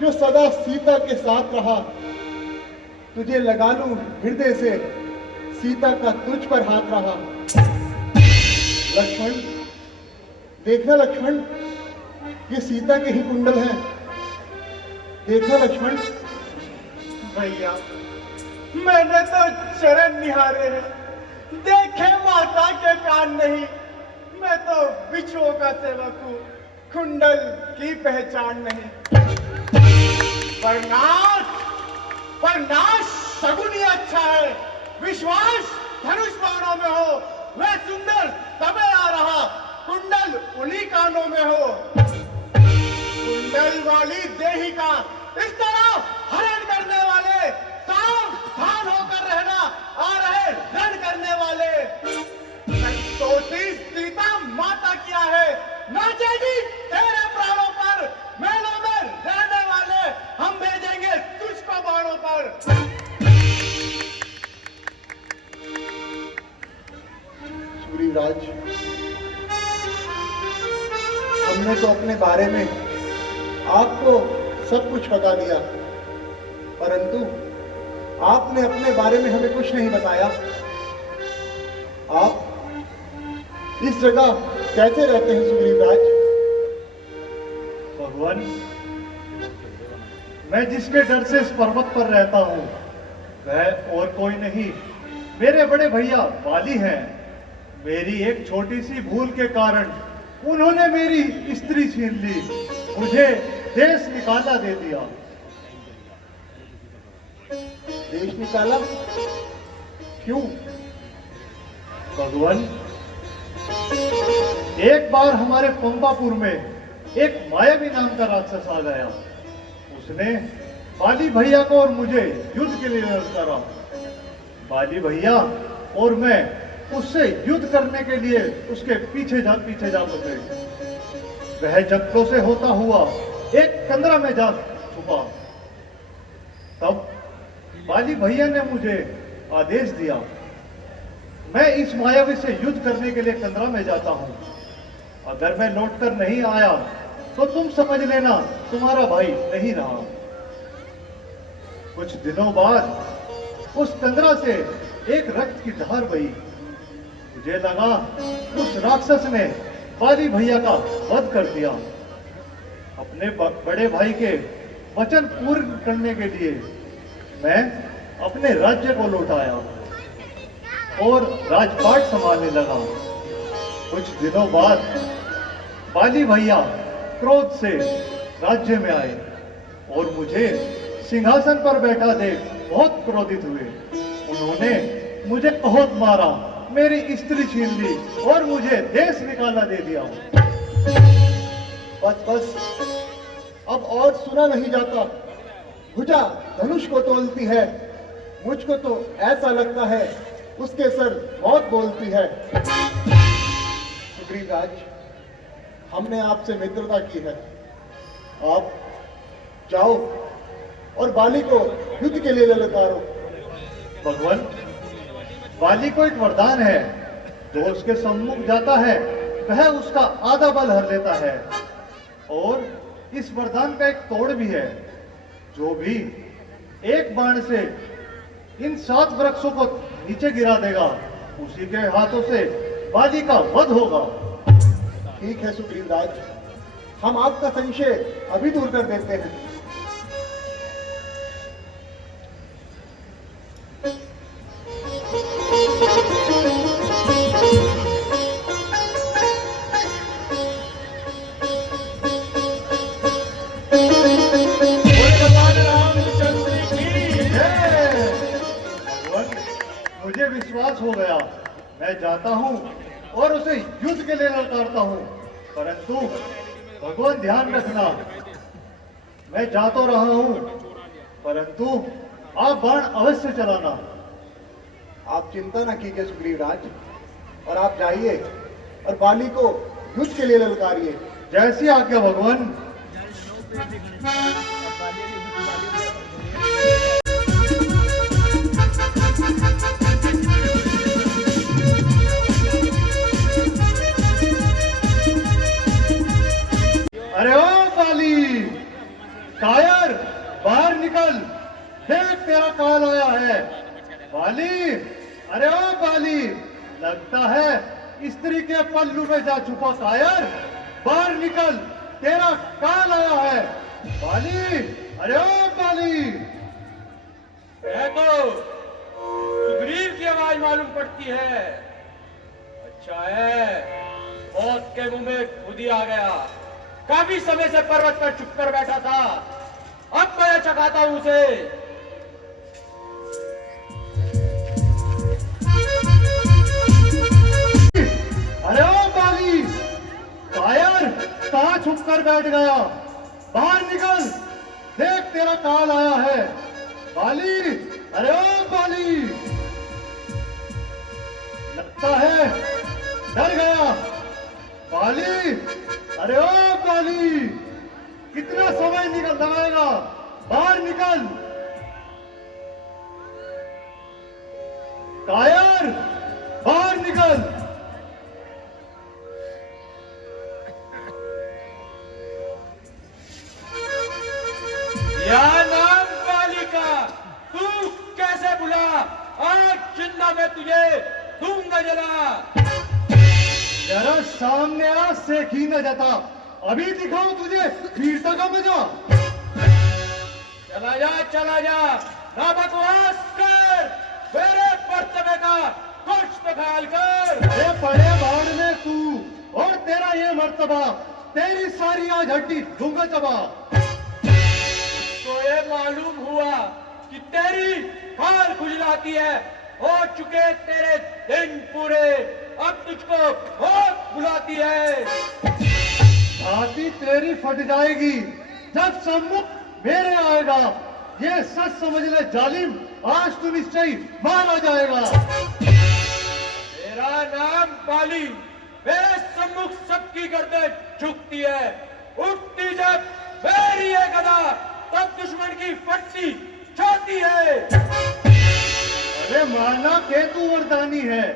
जो सदा सीता के साथ रहा। तुझे लगा लूं हृदय से, सीता का तुझ पर हाथ रहा। लक्ष्मण, देखना लक्ष्मण, ये सीता के ही कुंडल हैं। देखना लक्ष्मण। भैया, मैंने तो चरण निहारे हैं, देखे माता के कान नहीं। मैं तो बिच्छुओं का सेवक हूँ, कुंडल की पहचान नहीं। पर नाश सगुन ही अच्छा है। विश्वास धनुष बाणों में हो, वह सुंदर समय आ रहा। कुंडल उन्हीं कानों में हो। कुंडल वाली देहिका इस तरह हरण करने वाले, सावधान होकर रहना। आ रहे रण करने वाले। संतोषी सीता माता क्या है, नाचेगी तेरे प्राणों पर। मेलों में रहने वाले हम भेजेंगे तुझको बाणों पर। सूर्यराज, हमने तो अपने बारे में आपको सब कुछ बता दिया, परंतु आपने अपने बारे में हमें कुछ नहीं बताया। आप इस जगह कैसे रहते हैं सुग्रीवराज? भगवान, भगवान, मैं जिसके डर से इस पर्वत पर रहता हूँ वह और कोई नहीं, मेरे बड़े भैया बाली हैं। मेरी एक छोटी सी भूल के कारण उन्होंने मेरी स्त्री छीन ली, मुझे देश निकाला दे दिया। देश निकाला? क्यों? भगवान, एक बार हमारे पंपापुर में एक मायावी नाम का राक्षस आ गया। उसने बाली भैया को और मुझे युद्ध के लिए ललकारा। बाली भैया और मैं उससे युद्ध करने के लिए उसके पीछे जा पकड़े। वह जंगलों से होता हुआ एक कंदरा में जा छुपा। तब बाली भैया ने मुझे आदेश दिया, मैं इस मायावी से युद्ध करने के लिए कंदरा में जाता हूं। अगर मैं लौटकर नहीं आया तो तुम समझ लेना तुम्हारा भाई नहीं रहा। कुछ दिनों बाद उस कंदरा से एक रक्त की धार बही। मुझे लगा उस राक्षस ने बाली भैया का वध कर दिया। अपने बड़े भाई के वचन पूर्ण करने के लिए मैं अपने राज्य को लौटाया और राजपाट संभालने लगा। कुछ दिनों बाद बाली भैया क्रोध से राज्य में आए और मुझे सिंहासन पर बैठा देख बहुत क्रोधित हुए। उन्होंने मुझे बहुत मारा, मेरी स्त्री छीन ली और मुझे देश निकाला दे दिया। बस बस, अब और सुना नहीं जाता। भुजा धनुष को तोलती है, मुझको तो ऐसा लगता है उसके सर मौत बोलती है। सुग्रीव राज, हमने आपसे मित्रता की है, आप जाओ और बाली को युद्ध के लिए ललकारो। भगवान, बाली को एक वरदान है, जो उसके सम्मुख जाता है वह उसका आधा बल हर लेता है। और इस वरदान का एक तोड़ भी है, जो भी एक बाण से इन 7 वृक्षों को नीचे गिरा देगा, उसी के हाथों से बाली का वध होगा। ठीक है सुग्रीव राज, हम आपका संशय अभी दूर कर देते हैं। मुझे विश्वास हो गया, मैं जाता हूं और उसे युद्ध के लिए ललकारता हूं। परंतु भगवान ध्यान रखना, मैं जा तो रहा हूं, परंतु आप बाण अवश्य चलाना। आप चिंता न कीजिए सुग्रीव राज, और आप जाइए और बाली को युद्ध के लिए ललकारिए। जैसी आज्ञा भगवान। अरे ओ बाली, कायर, बाहर निकल, देख तेरा काल आया है। बाली, अरे ओ बाली, लगता है स्त्री के पल्लू में जा छुपा। कायर, बाहर निकल, तेरा काल आया है। बाली, अरे ओ बाली। तो सुग्रीव की आवाज मालूम पड़ती है। अच्छा है, मौत के मुंह में खुद ही आ गया। काफी समय से पर्वत पर चुप कर बैठा था, अब मैं चखाता हूं उसे। अरे ओ बाली, कायर, कहां छुप कर बैठ गया? बाहर निकल, देख तेरा काल आया है। बाली, अरे ओ बाली। लगता है डर गया। बाली, अरे ओ बाली, कितना समय निकल लगाएगा? बाहर निकल। कायर, बाहर निकल। या नाम बालिका, तू कैसे बुला? आज जिंदा मैं तुझे दूंगा जला। जरा सामने आ, सेख ही न जाता। अभी दिखाऊं तुझे वीरता का मजा। चला जा, ना बकवास कर, मेरे मर्तबे का कुछ तो ख्याल कर। ये पड़े भाड़ में तू और तेरा ये मर्तबा, तेरी सारी आज हड्डी दूंगा चबा। तो ये मालूम हुआ कि तेरी खाल खुजलाती है, हो चुके तेरे दिन पूरे, अब तुझको बहुत बुलाती है। छाती तेरी फट जाएगी जब सम्मुख मेरे आएगा। ये सच समझ ले जालिम, आज तू निश्चय मारा जाएगा। मेरा नाम बाली, मेरे सम्मुख सबकी गर्दन झुकती है, उठती जब मेरी ये गदा, तब दुश्मन की फटती छाती है। अरे माना केतु वरदानी है,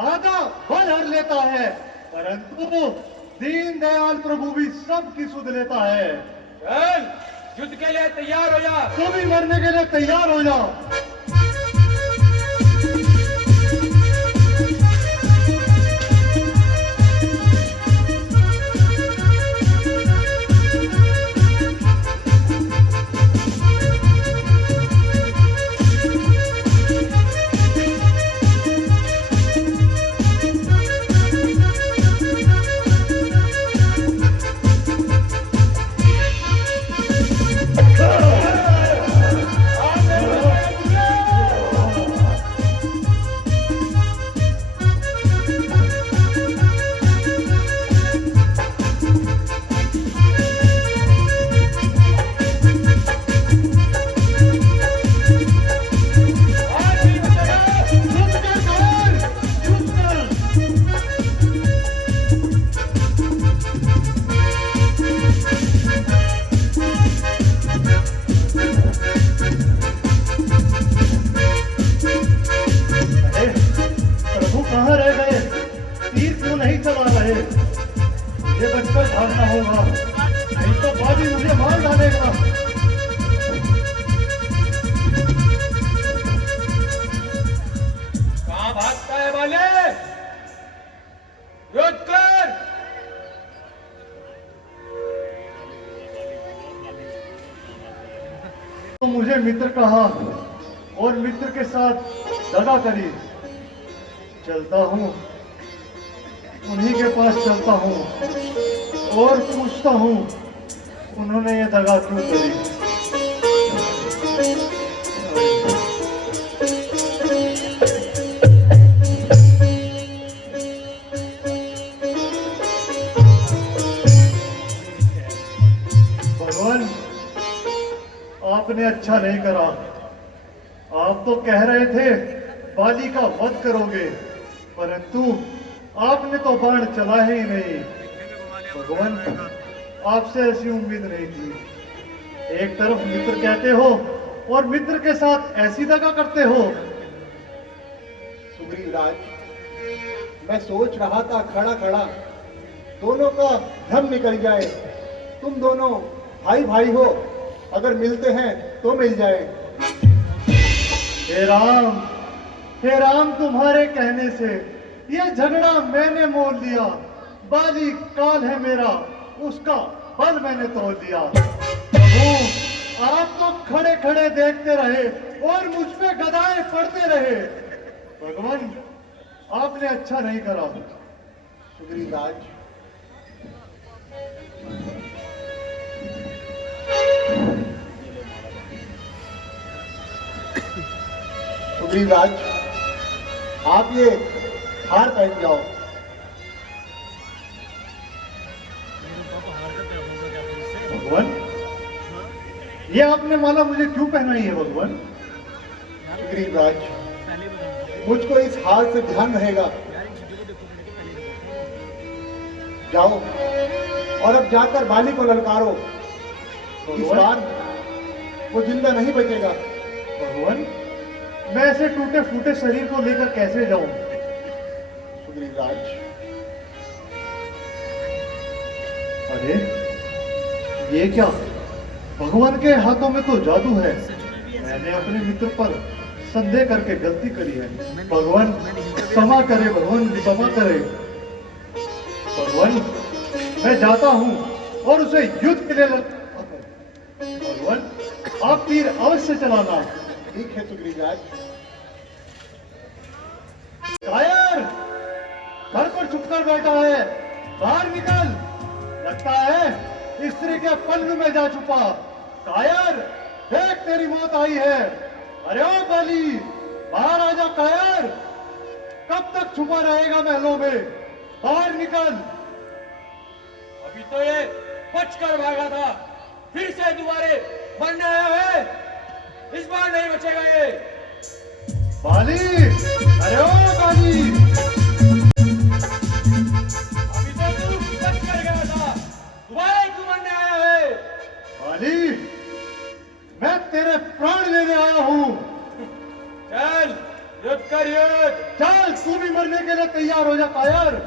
आधा बल हर लेता है, परंतु दीन दयाल प्रभु भी सबकी सुध लेता है। चल, युद्ध के लिए तैयार हो जा। तू भी मरने के लिए तैयार हो जा। भागना होगा, नहीं तो बाजी मुझे मार डालेगा। कहाँ भागता है बाले? युद्ध कर। तो मुझे मित्र कहा और मित्र के साथ दगा करी। चलता हूँ, उन्हीं के पास चलता हूँ और पूछता हूँ उन्होंने ये दगा क्यों करी। भगवान, आपने अच्छा नहीं करा। आप तो कह रहे थे बाली का वध करोगे, परंतु आपने तो बाण चला ही नहीं। भगवान, आपसे ऐसी उम्मीद नहीं थी। एक तरफ मित्र कहते हो और मित्र के साथ ऐसी दगा करते हो। सुग्रीव राज, मैं सोच रहा था खड़ा खड़ा दोनों का धम निकल जाए। तुम दोनों भाई भाई हो, अगर मिलते हैं तो मिल जाए। हे राम, तुम्हारे कहने से ये झगड़ा मैंने मोल लिया। बाली काल है मेरा, उसका बल मैंने तोड़ दिया। प्रभु, आप तो खड़े खड़े देखते रहे और मुझ पे गदाएं पड़ते रहे। भगवान, आपने अच्छा नहीं करा। सुग्रीव राज, सुग्रीव राज, आप ये हार पहन जाओ। भगवान, ये आपने माला मुझे क्यों पहनाई है भगवान? सुग्रीव राज, मुझको इस हार से ध्यान रहेगा। जाओ और अब जाकर बाली को ललकारो। इस बार वो जिंदा नहीं बचेगा। भगवान, मैं ऐसे टूटे फूटे शरीर को लेकर कैसे जाऊं? सुग्रीव राज, अरे ये क्या? भगवान के हाथों में तो जादू है। मैंने अपने मित्र पर संदेह करके गलती करी है। भगवान क्षमा करे, भगवान क्षमा करे। भगवान, मैं जाता हूँ और उसे युद्ध के लिए भगवान, आप तीर अवश्य चलाना। ठीक है सुग्रीव राज। कायर घर पर छुपकर बैठा है, बाहर निकल। लगता है स्त्री के पल्लू में जा छुपा। कायर देख तेरी मौत आई है। अरे ओ बाली, बाहर आ जा कायर। कब तक छुपा रहेगा महलों में? बाहर निकल। अभी तो ये बचकर भागा था, फिर से दोबारे मरने आया है। इस बार नहीं बचेगा ये। बाली, अरे ओ बाली, अभी तो तू बचकर गया था, दोबारा क्यों मरने आया है? बाली, मैं तेरे प्राण लेने आया हूं। चल युद्ध कर युद्ध। चल तू भी मरने के लिए तैयार हो जा कायर।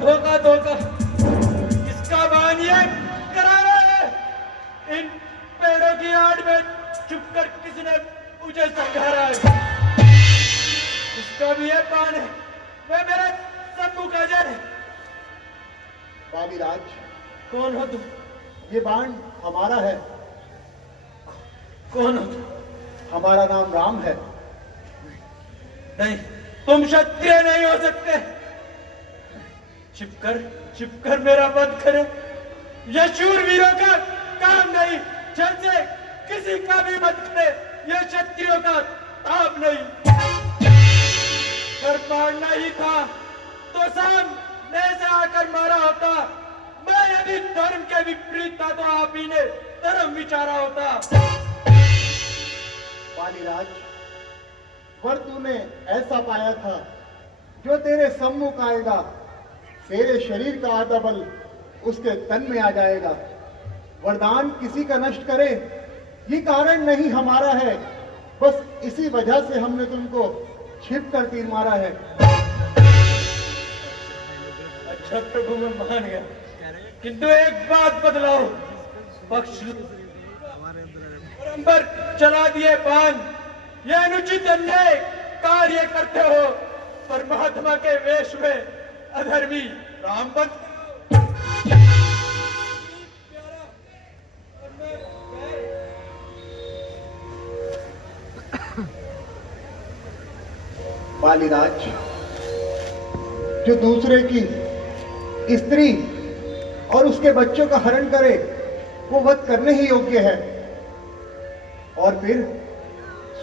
धोखा धोखा इसका बान ये करारा है। इन पेड़ों की आड़ में छुपकर किसी ने मुझे संघारा है। इसका भी ये बान है, वह मेरे सम्मुख आ जाए। बालीराज, कौन हो तुम? ये बाण हमारा है। कौन हो तुम? हमारा नाम राम है। नहीं, तुम क्षत्रिय नहीं हो सकते। छिपकर मेरा वध करे, यह शूरवीरों का काम नहीं। जैसे किसी का भी वध करे, यह क्षत्रियों का काम नहीं। कर मारना ही था तो सामने से आकर मारा होता। मैं यदि धर्म के विपरीत था तो आप ही ने धर्म विचारा होता। बालीराज, वर तूने ऐसा पाया था जो तेरे सम्मुख आएगा, तेरे शरीर का आधा बल उसके तन में आ जाएगा। वरदान किसी का नष्ट करे ये कारण नहीं हमारा है, बस इसी वजह से हमने तुमको छिप कर तीर मारा है। अच्छा प्रभु, मैं मान गया, किंतु एक बात बदलाओ। बख्श लो। पर चला दिए बाण, यह अनुचित अन्याय कार्य करते हो। परमात्मा के वेश में अधर्मी राम बन। बालीराज, जो दूसरे की स्त्री और उसके बच्चों का हरण करे वो वध करने ही योग्य है। और फिर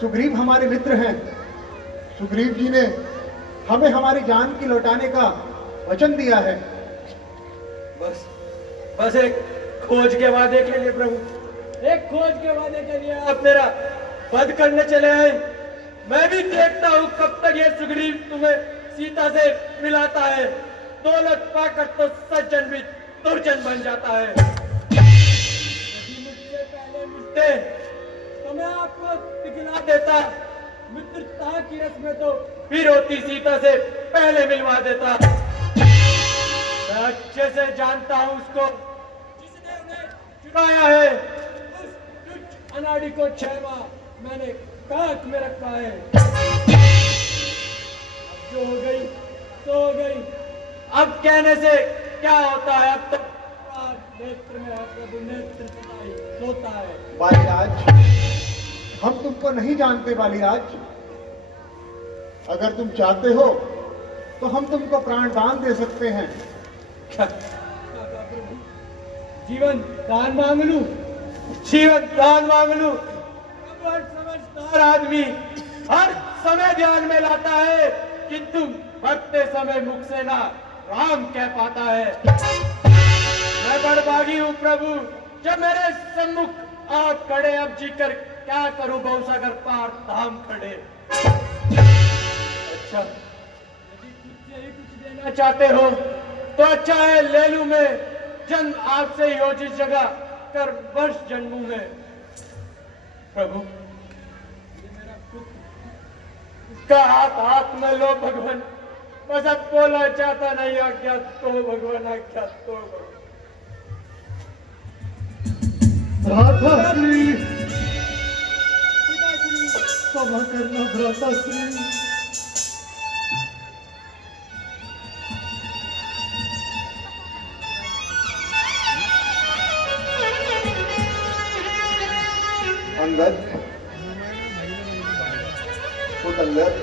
सुग्रीव हमारे मित्र हैं। सुग्रीव जी ने हमें हमारी जान की लौटाने का वचन दिया है। बस एक खोज के वादे के लिए प्रभु, एक खोज के वादे के लिए आप मेरा वध करने चले आए। मैं भी देखता हूँ कब तक ये सुग्रीव तुम्हें सीता से मिलाता है। दौलत पाकर तो सज्जन भी दुर्जन बन जाता है। यदि मुझसे पहले मिलते तो मैं आपको दिखला देता। मित्रता की रस्म में तो फिर होती, सीता से पहले मिलवा देता। मैं अच्छे से जानता हूं उसको जिसने उन्हें चुराया है। उस तुच्छ अनाड़ी को 6 माह मैंने काट में रखा है। अब जो हो गई तो हो गई, अब कहने से क्या होता है। अब तक नेत्र में है प्रभु, नेत्र होता है। बालीराज, हम तुमको नहीं जानते। बालीराज, अगर तुम चाहते हो तो हम तुमको प्राण दान दे सकते हैं। जीवन दान मांग लूं? जीवन दान मांग लूं? समझदार आदमी हर समय ध्यान में लाता है, किंतु मरते समय मुख से ना राम कह पाता है। मैं बड़भागी हूँ प्रभु, जब मेरे सम्मुख आप खड़े, अब जीकर क्या करूं बहुसागर पार धाम खड़े। अच्छा, यदि कुछ देना चाहते हो तो अच्छा है, ले लूं मैं जन्म आपसे ही हो जिस जगह, कर वर्ष जन्मू में। प्रभु, ये मेरा पुत्र, इसका हाथ में लो भगवान, बस अब बोला चाहता नहीं, आज्ञा तो भगवान, आज्ञा तो भगवान। भ्राताश्री, क्षमा करना भ्राताश्री। अंगद, पुत्र अंगद,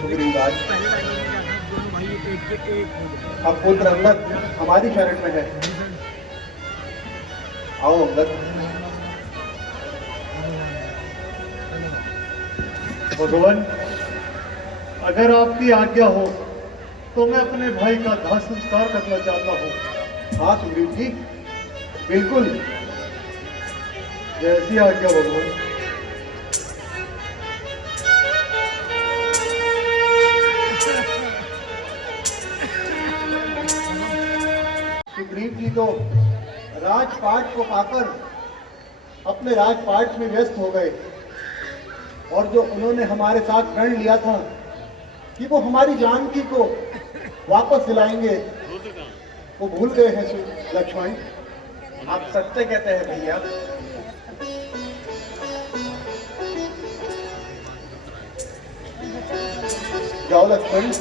सुग्रीवराज, अब पुत्र अंगद हमारी शरण में है। आओ अंगद। भगवान, अगर आपकी आज्ञा हो तो मैं अपने भाई का दाह संस्कार करना चाहता हूँ। हाँ सुग्रीव जी, बिल्कुल, जैसी आज्ञा भगवान। सुग्रीव जी तो राजपाट को पाकर अपने राजपाट में व्यस्त हो गए, और जो उन्होंने हमारे साथ प्रण लिया था कि वो हमारी जानकी को वापस दिलाएंगे, वो भूल गए हैं लक्ष्मण। आप सत्य कहते हैं भैया। जाओ लक्ष्मण,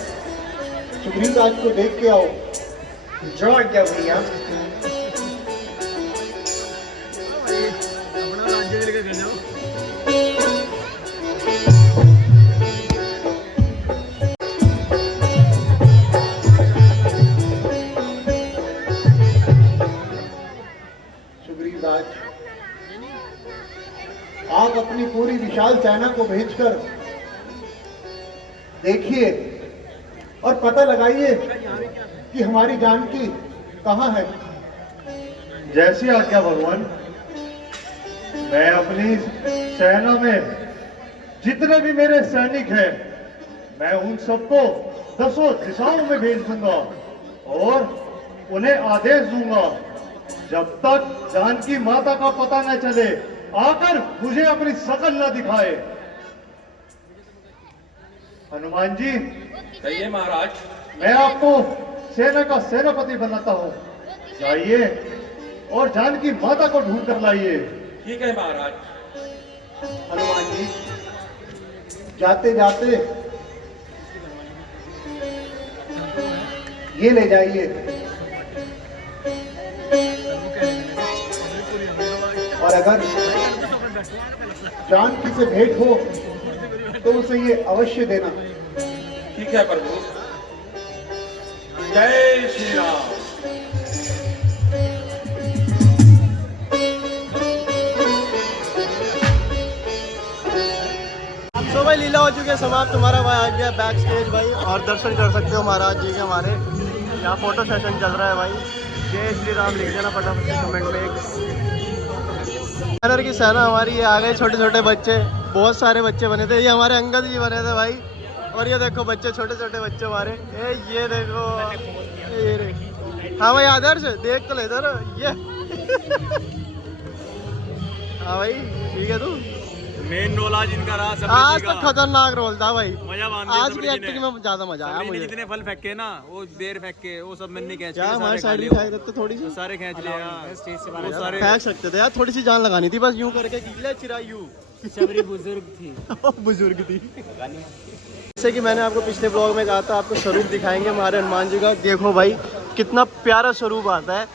सुग्रीव राज को देख के आओ। जो आज्ञा भैया। सुग्रीव राज, आप अपनी पूरी विशाल सेना को भेजकर देखिए और पता लगाइए कि हमारी जानकी कहाँ है। जैसी आज्ञा भगवान। मैं अपनी सेना में जितने भी मेरे सैनिक हैं, मैं उन सबको 10 दिशाओं में भेज दूंगा और उन्हें आदेश दूंगा, जब तक जानकी माता का पता न चले आकर मुझे अपनी शकल न दिखाए। हनुमान जी, कहिए महाराज। मैं आपको सेना का सेनापति बनाता हूँ। जाइए और जानकी माता को ढूंढ कर लाइए। ठीक है महाराज। हनुमान जी, जाते जाते ये ले जाइए, और अगर जानकी से भेंट हो तो उसे ये अवश्य देना। ठीक है प्रभु। जय श्री राम। तो भाई लीला हो चुकी है समाप्त। तुम्हारा भाई आ गया बैक स्टेज भाई, और दर्शन कर सकते हो महाराज जी के। हमारे यहाँ फोटो सेशन चल रहा है भाई। जय श्री राम लिख देना फटाफट से कमेंट में। एक की सेना हमारी ये आ गए, छोटे छोटे बच्चे, बहुत सारे बच्चे बने थे। ये हमारे अंगद जी बने थे भाई, और ये देखो बच्चे, छोटे छोटे बच्चे हमारे। ये देखो, ये रे। हाँ भाई आदर्श देख तो ले इधर ये। हाँ भाई ठीक है। तू मेन रोल आज इनका रहा। आज तो खतरनाक रोल था भाई। मजा आज की एक्टिंग में ज्यादा मजा आया मुझे। जितने फल फेंके ना, वो बेर फेंक के, वो सब मैंने खींच क्या हमारे साइड भी फेंक देते थोड़ी सी, सारे खींच लिया वो सारे। फेंक सकते थे यार, थोड़ी सी जान लगानी थी बस, यूं करके कीले चिरायू। सबरी बुजुर्ग थी। बुजुर्ग थी। जैसे कि मैंने आपको पिछले ब्लॉग में कहा था, आपको स्वरूप दिखाएंगे हमारे हनुमान जी का। देखो भाई कितना प्यारा स्वरूप आता है।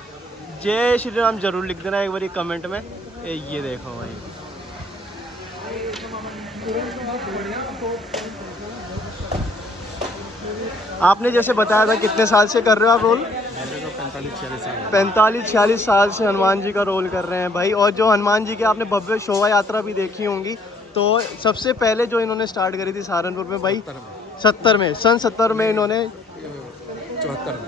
जय श्री राम जरूर लिख देना एक बार कमेंट में। ये देखो भाई, आपने जैसे बताया था कितने साल से कर रहे हो आप रोल? 45-46 साल से हनुमान जी का रोल कर रहे हैं भाई। और जो हनुमान जी की आपने भव्य शोभा यात्रा भी देखी होंगी, तो सबसे पहले जो इन्होंने स्टार्ट करी थी सहारनपुर में भाई 70 में, सन 70 में इन्होंने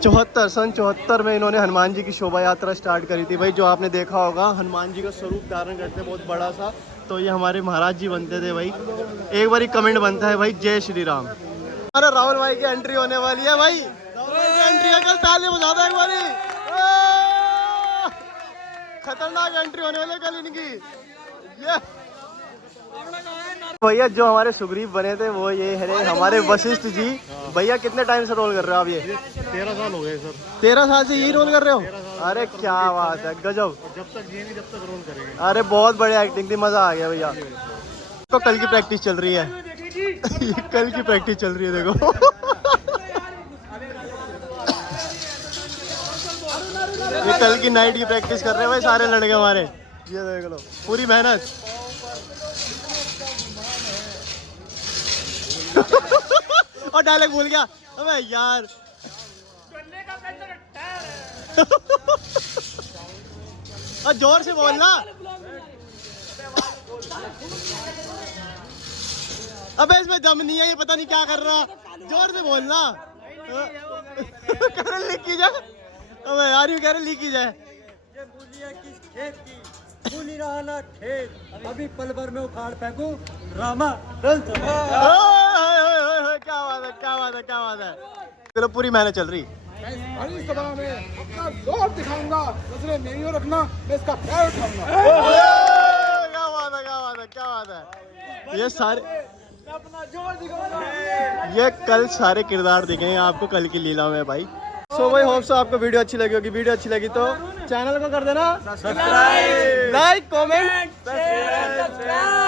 74 में इन्होंने हनुमान जी की शोभा यात्रा स्टार्ट करी थी भाई। जो आपने देखा होगा हनुमान जी का स्वरूप धारण करते हैं बहुत बड़ा सा, तो ये हमारे महाराज जी बनते थे भाई। एक बार कमेंट बनता है भाई, जय श्री राम। अरे राहुल भाई की एंट्री होने वाली है भाई, एंट्री है, कल ताली बजा दो एक बारी। खतरनाक एंट्री होने वाली है कल इनकी। ये भैया जो हमारे सुग्रीव बने थे वो ये है हमारे वशिष्ठ जी। भैया कितने टाइम से रोल कर रहे हो आप? ये 13 साल हो गए सर। 13 साल से यही रोल कर रहे हो? अरे क्या बात है, गजब। जब तक जिएंगे जब तक रोल करेंगे। अरे बहुत बढ़िया एक्टिंग थी, मजा आ गया भैया। तो कल की प्रैक्टिस चल रही है कल की प्रैक्टिस चल रही है देखो। ये कल की नाइट की प्रैक्टिस कर रहे हैं भाई सारे लड़के हमारे। ये देख लो पूरी मेहनत। और डायलॉग भूल गया अबे यार। और जोर से बोलना। अबे इसमें दम नहीं है, ये पता नहीं क्या कर रहा। जोर से बोलना। कह रहे लिखी जाए। अबे यार यूं कह रहे लिखी जाए। ये मूलियां किस खेत की, मूली रहा ना खेत, अभी पल भर में उखाड़ फेंकू रामा रन। क्या बात है, क्या बात है, क्या बात है। चलो पूरी मेहनत चल रही। बड़ी सभा में अपना जोर दिखाऊंगा, नजरें मेरी ओर रखना, मैं इसका पैर उठाऊंगा। क्या बात है, क्या बात है, क्या बात है। ये सारे अपना जोर दिखाऊंगा। ये कल सारे किरदार दिखेंगे आपको कल की लीला में भाई। सो भाई होप सो आपको वीडियो अच्छी लगी होगी। वीडियो अच्छी लगी तो चैनल को कर देना सब्सक्राइब, लाइक, कमेंट, शेयर।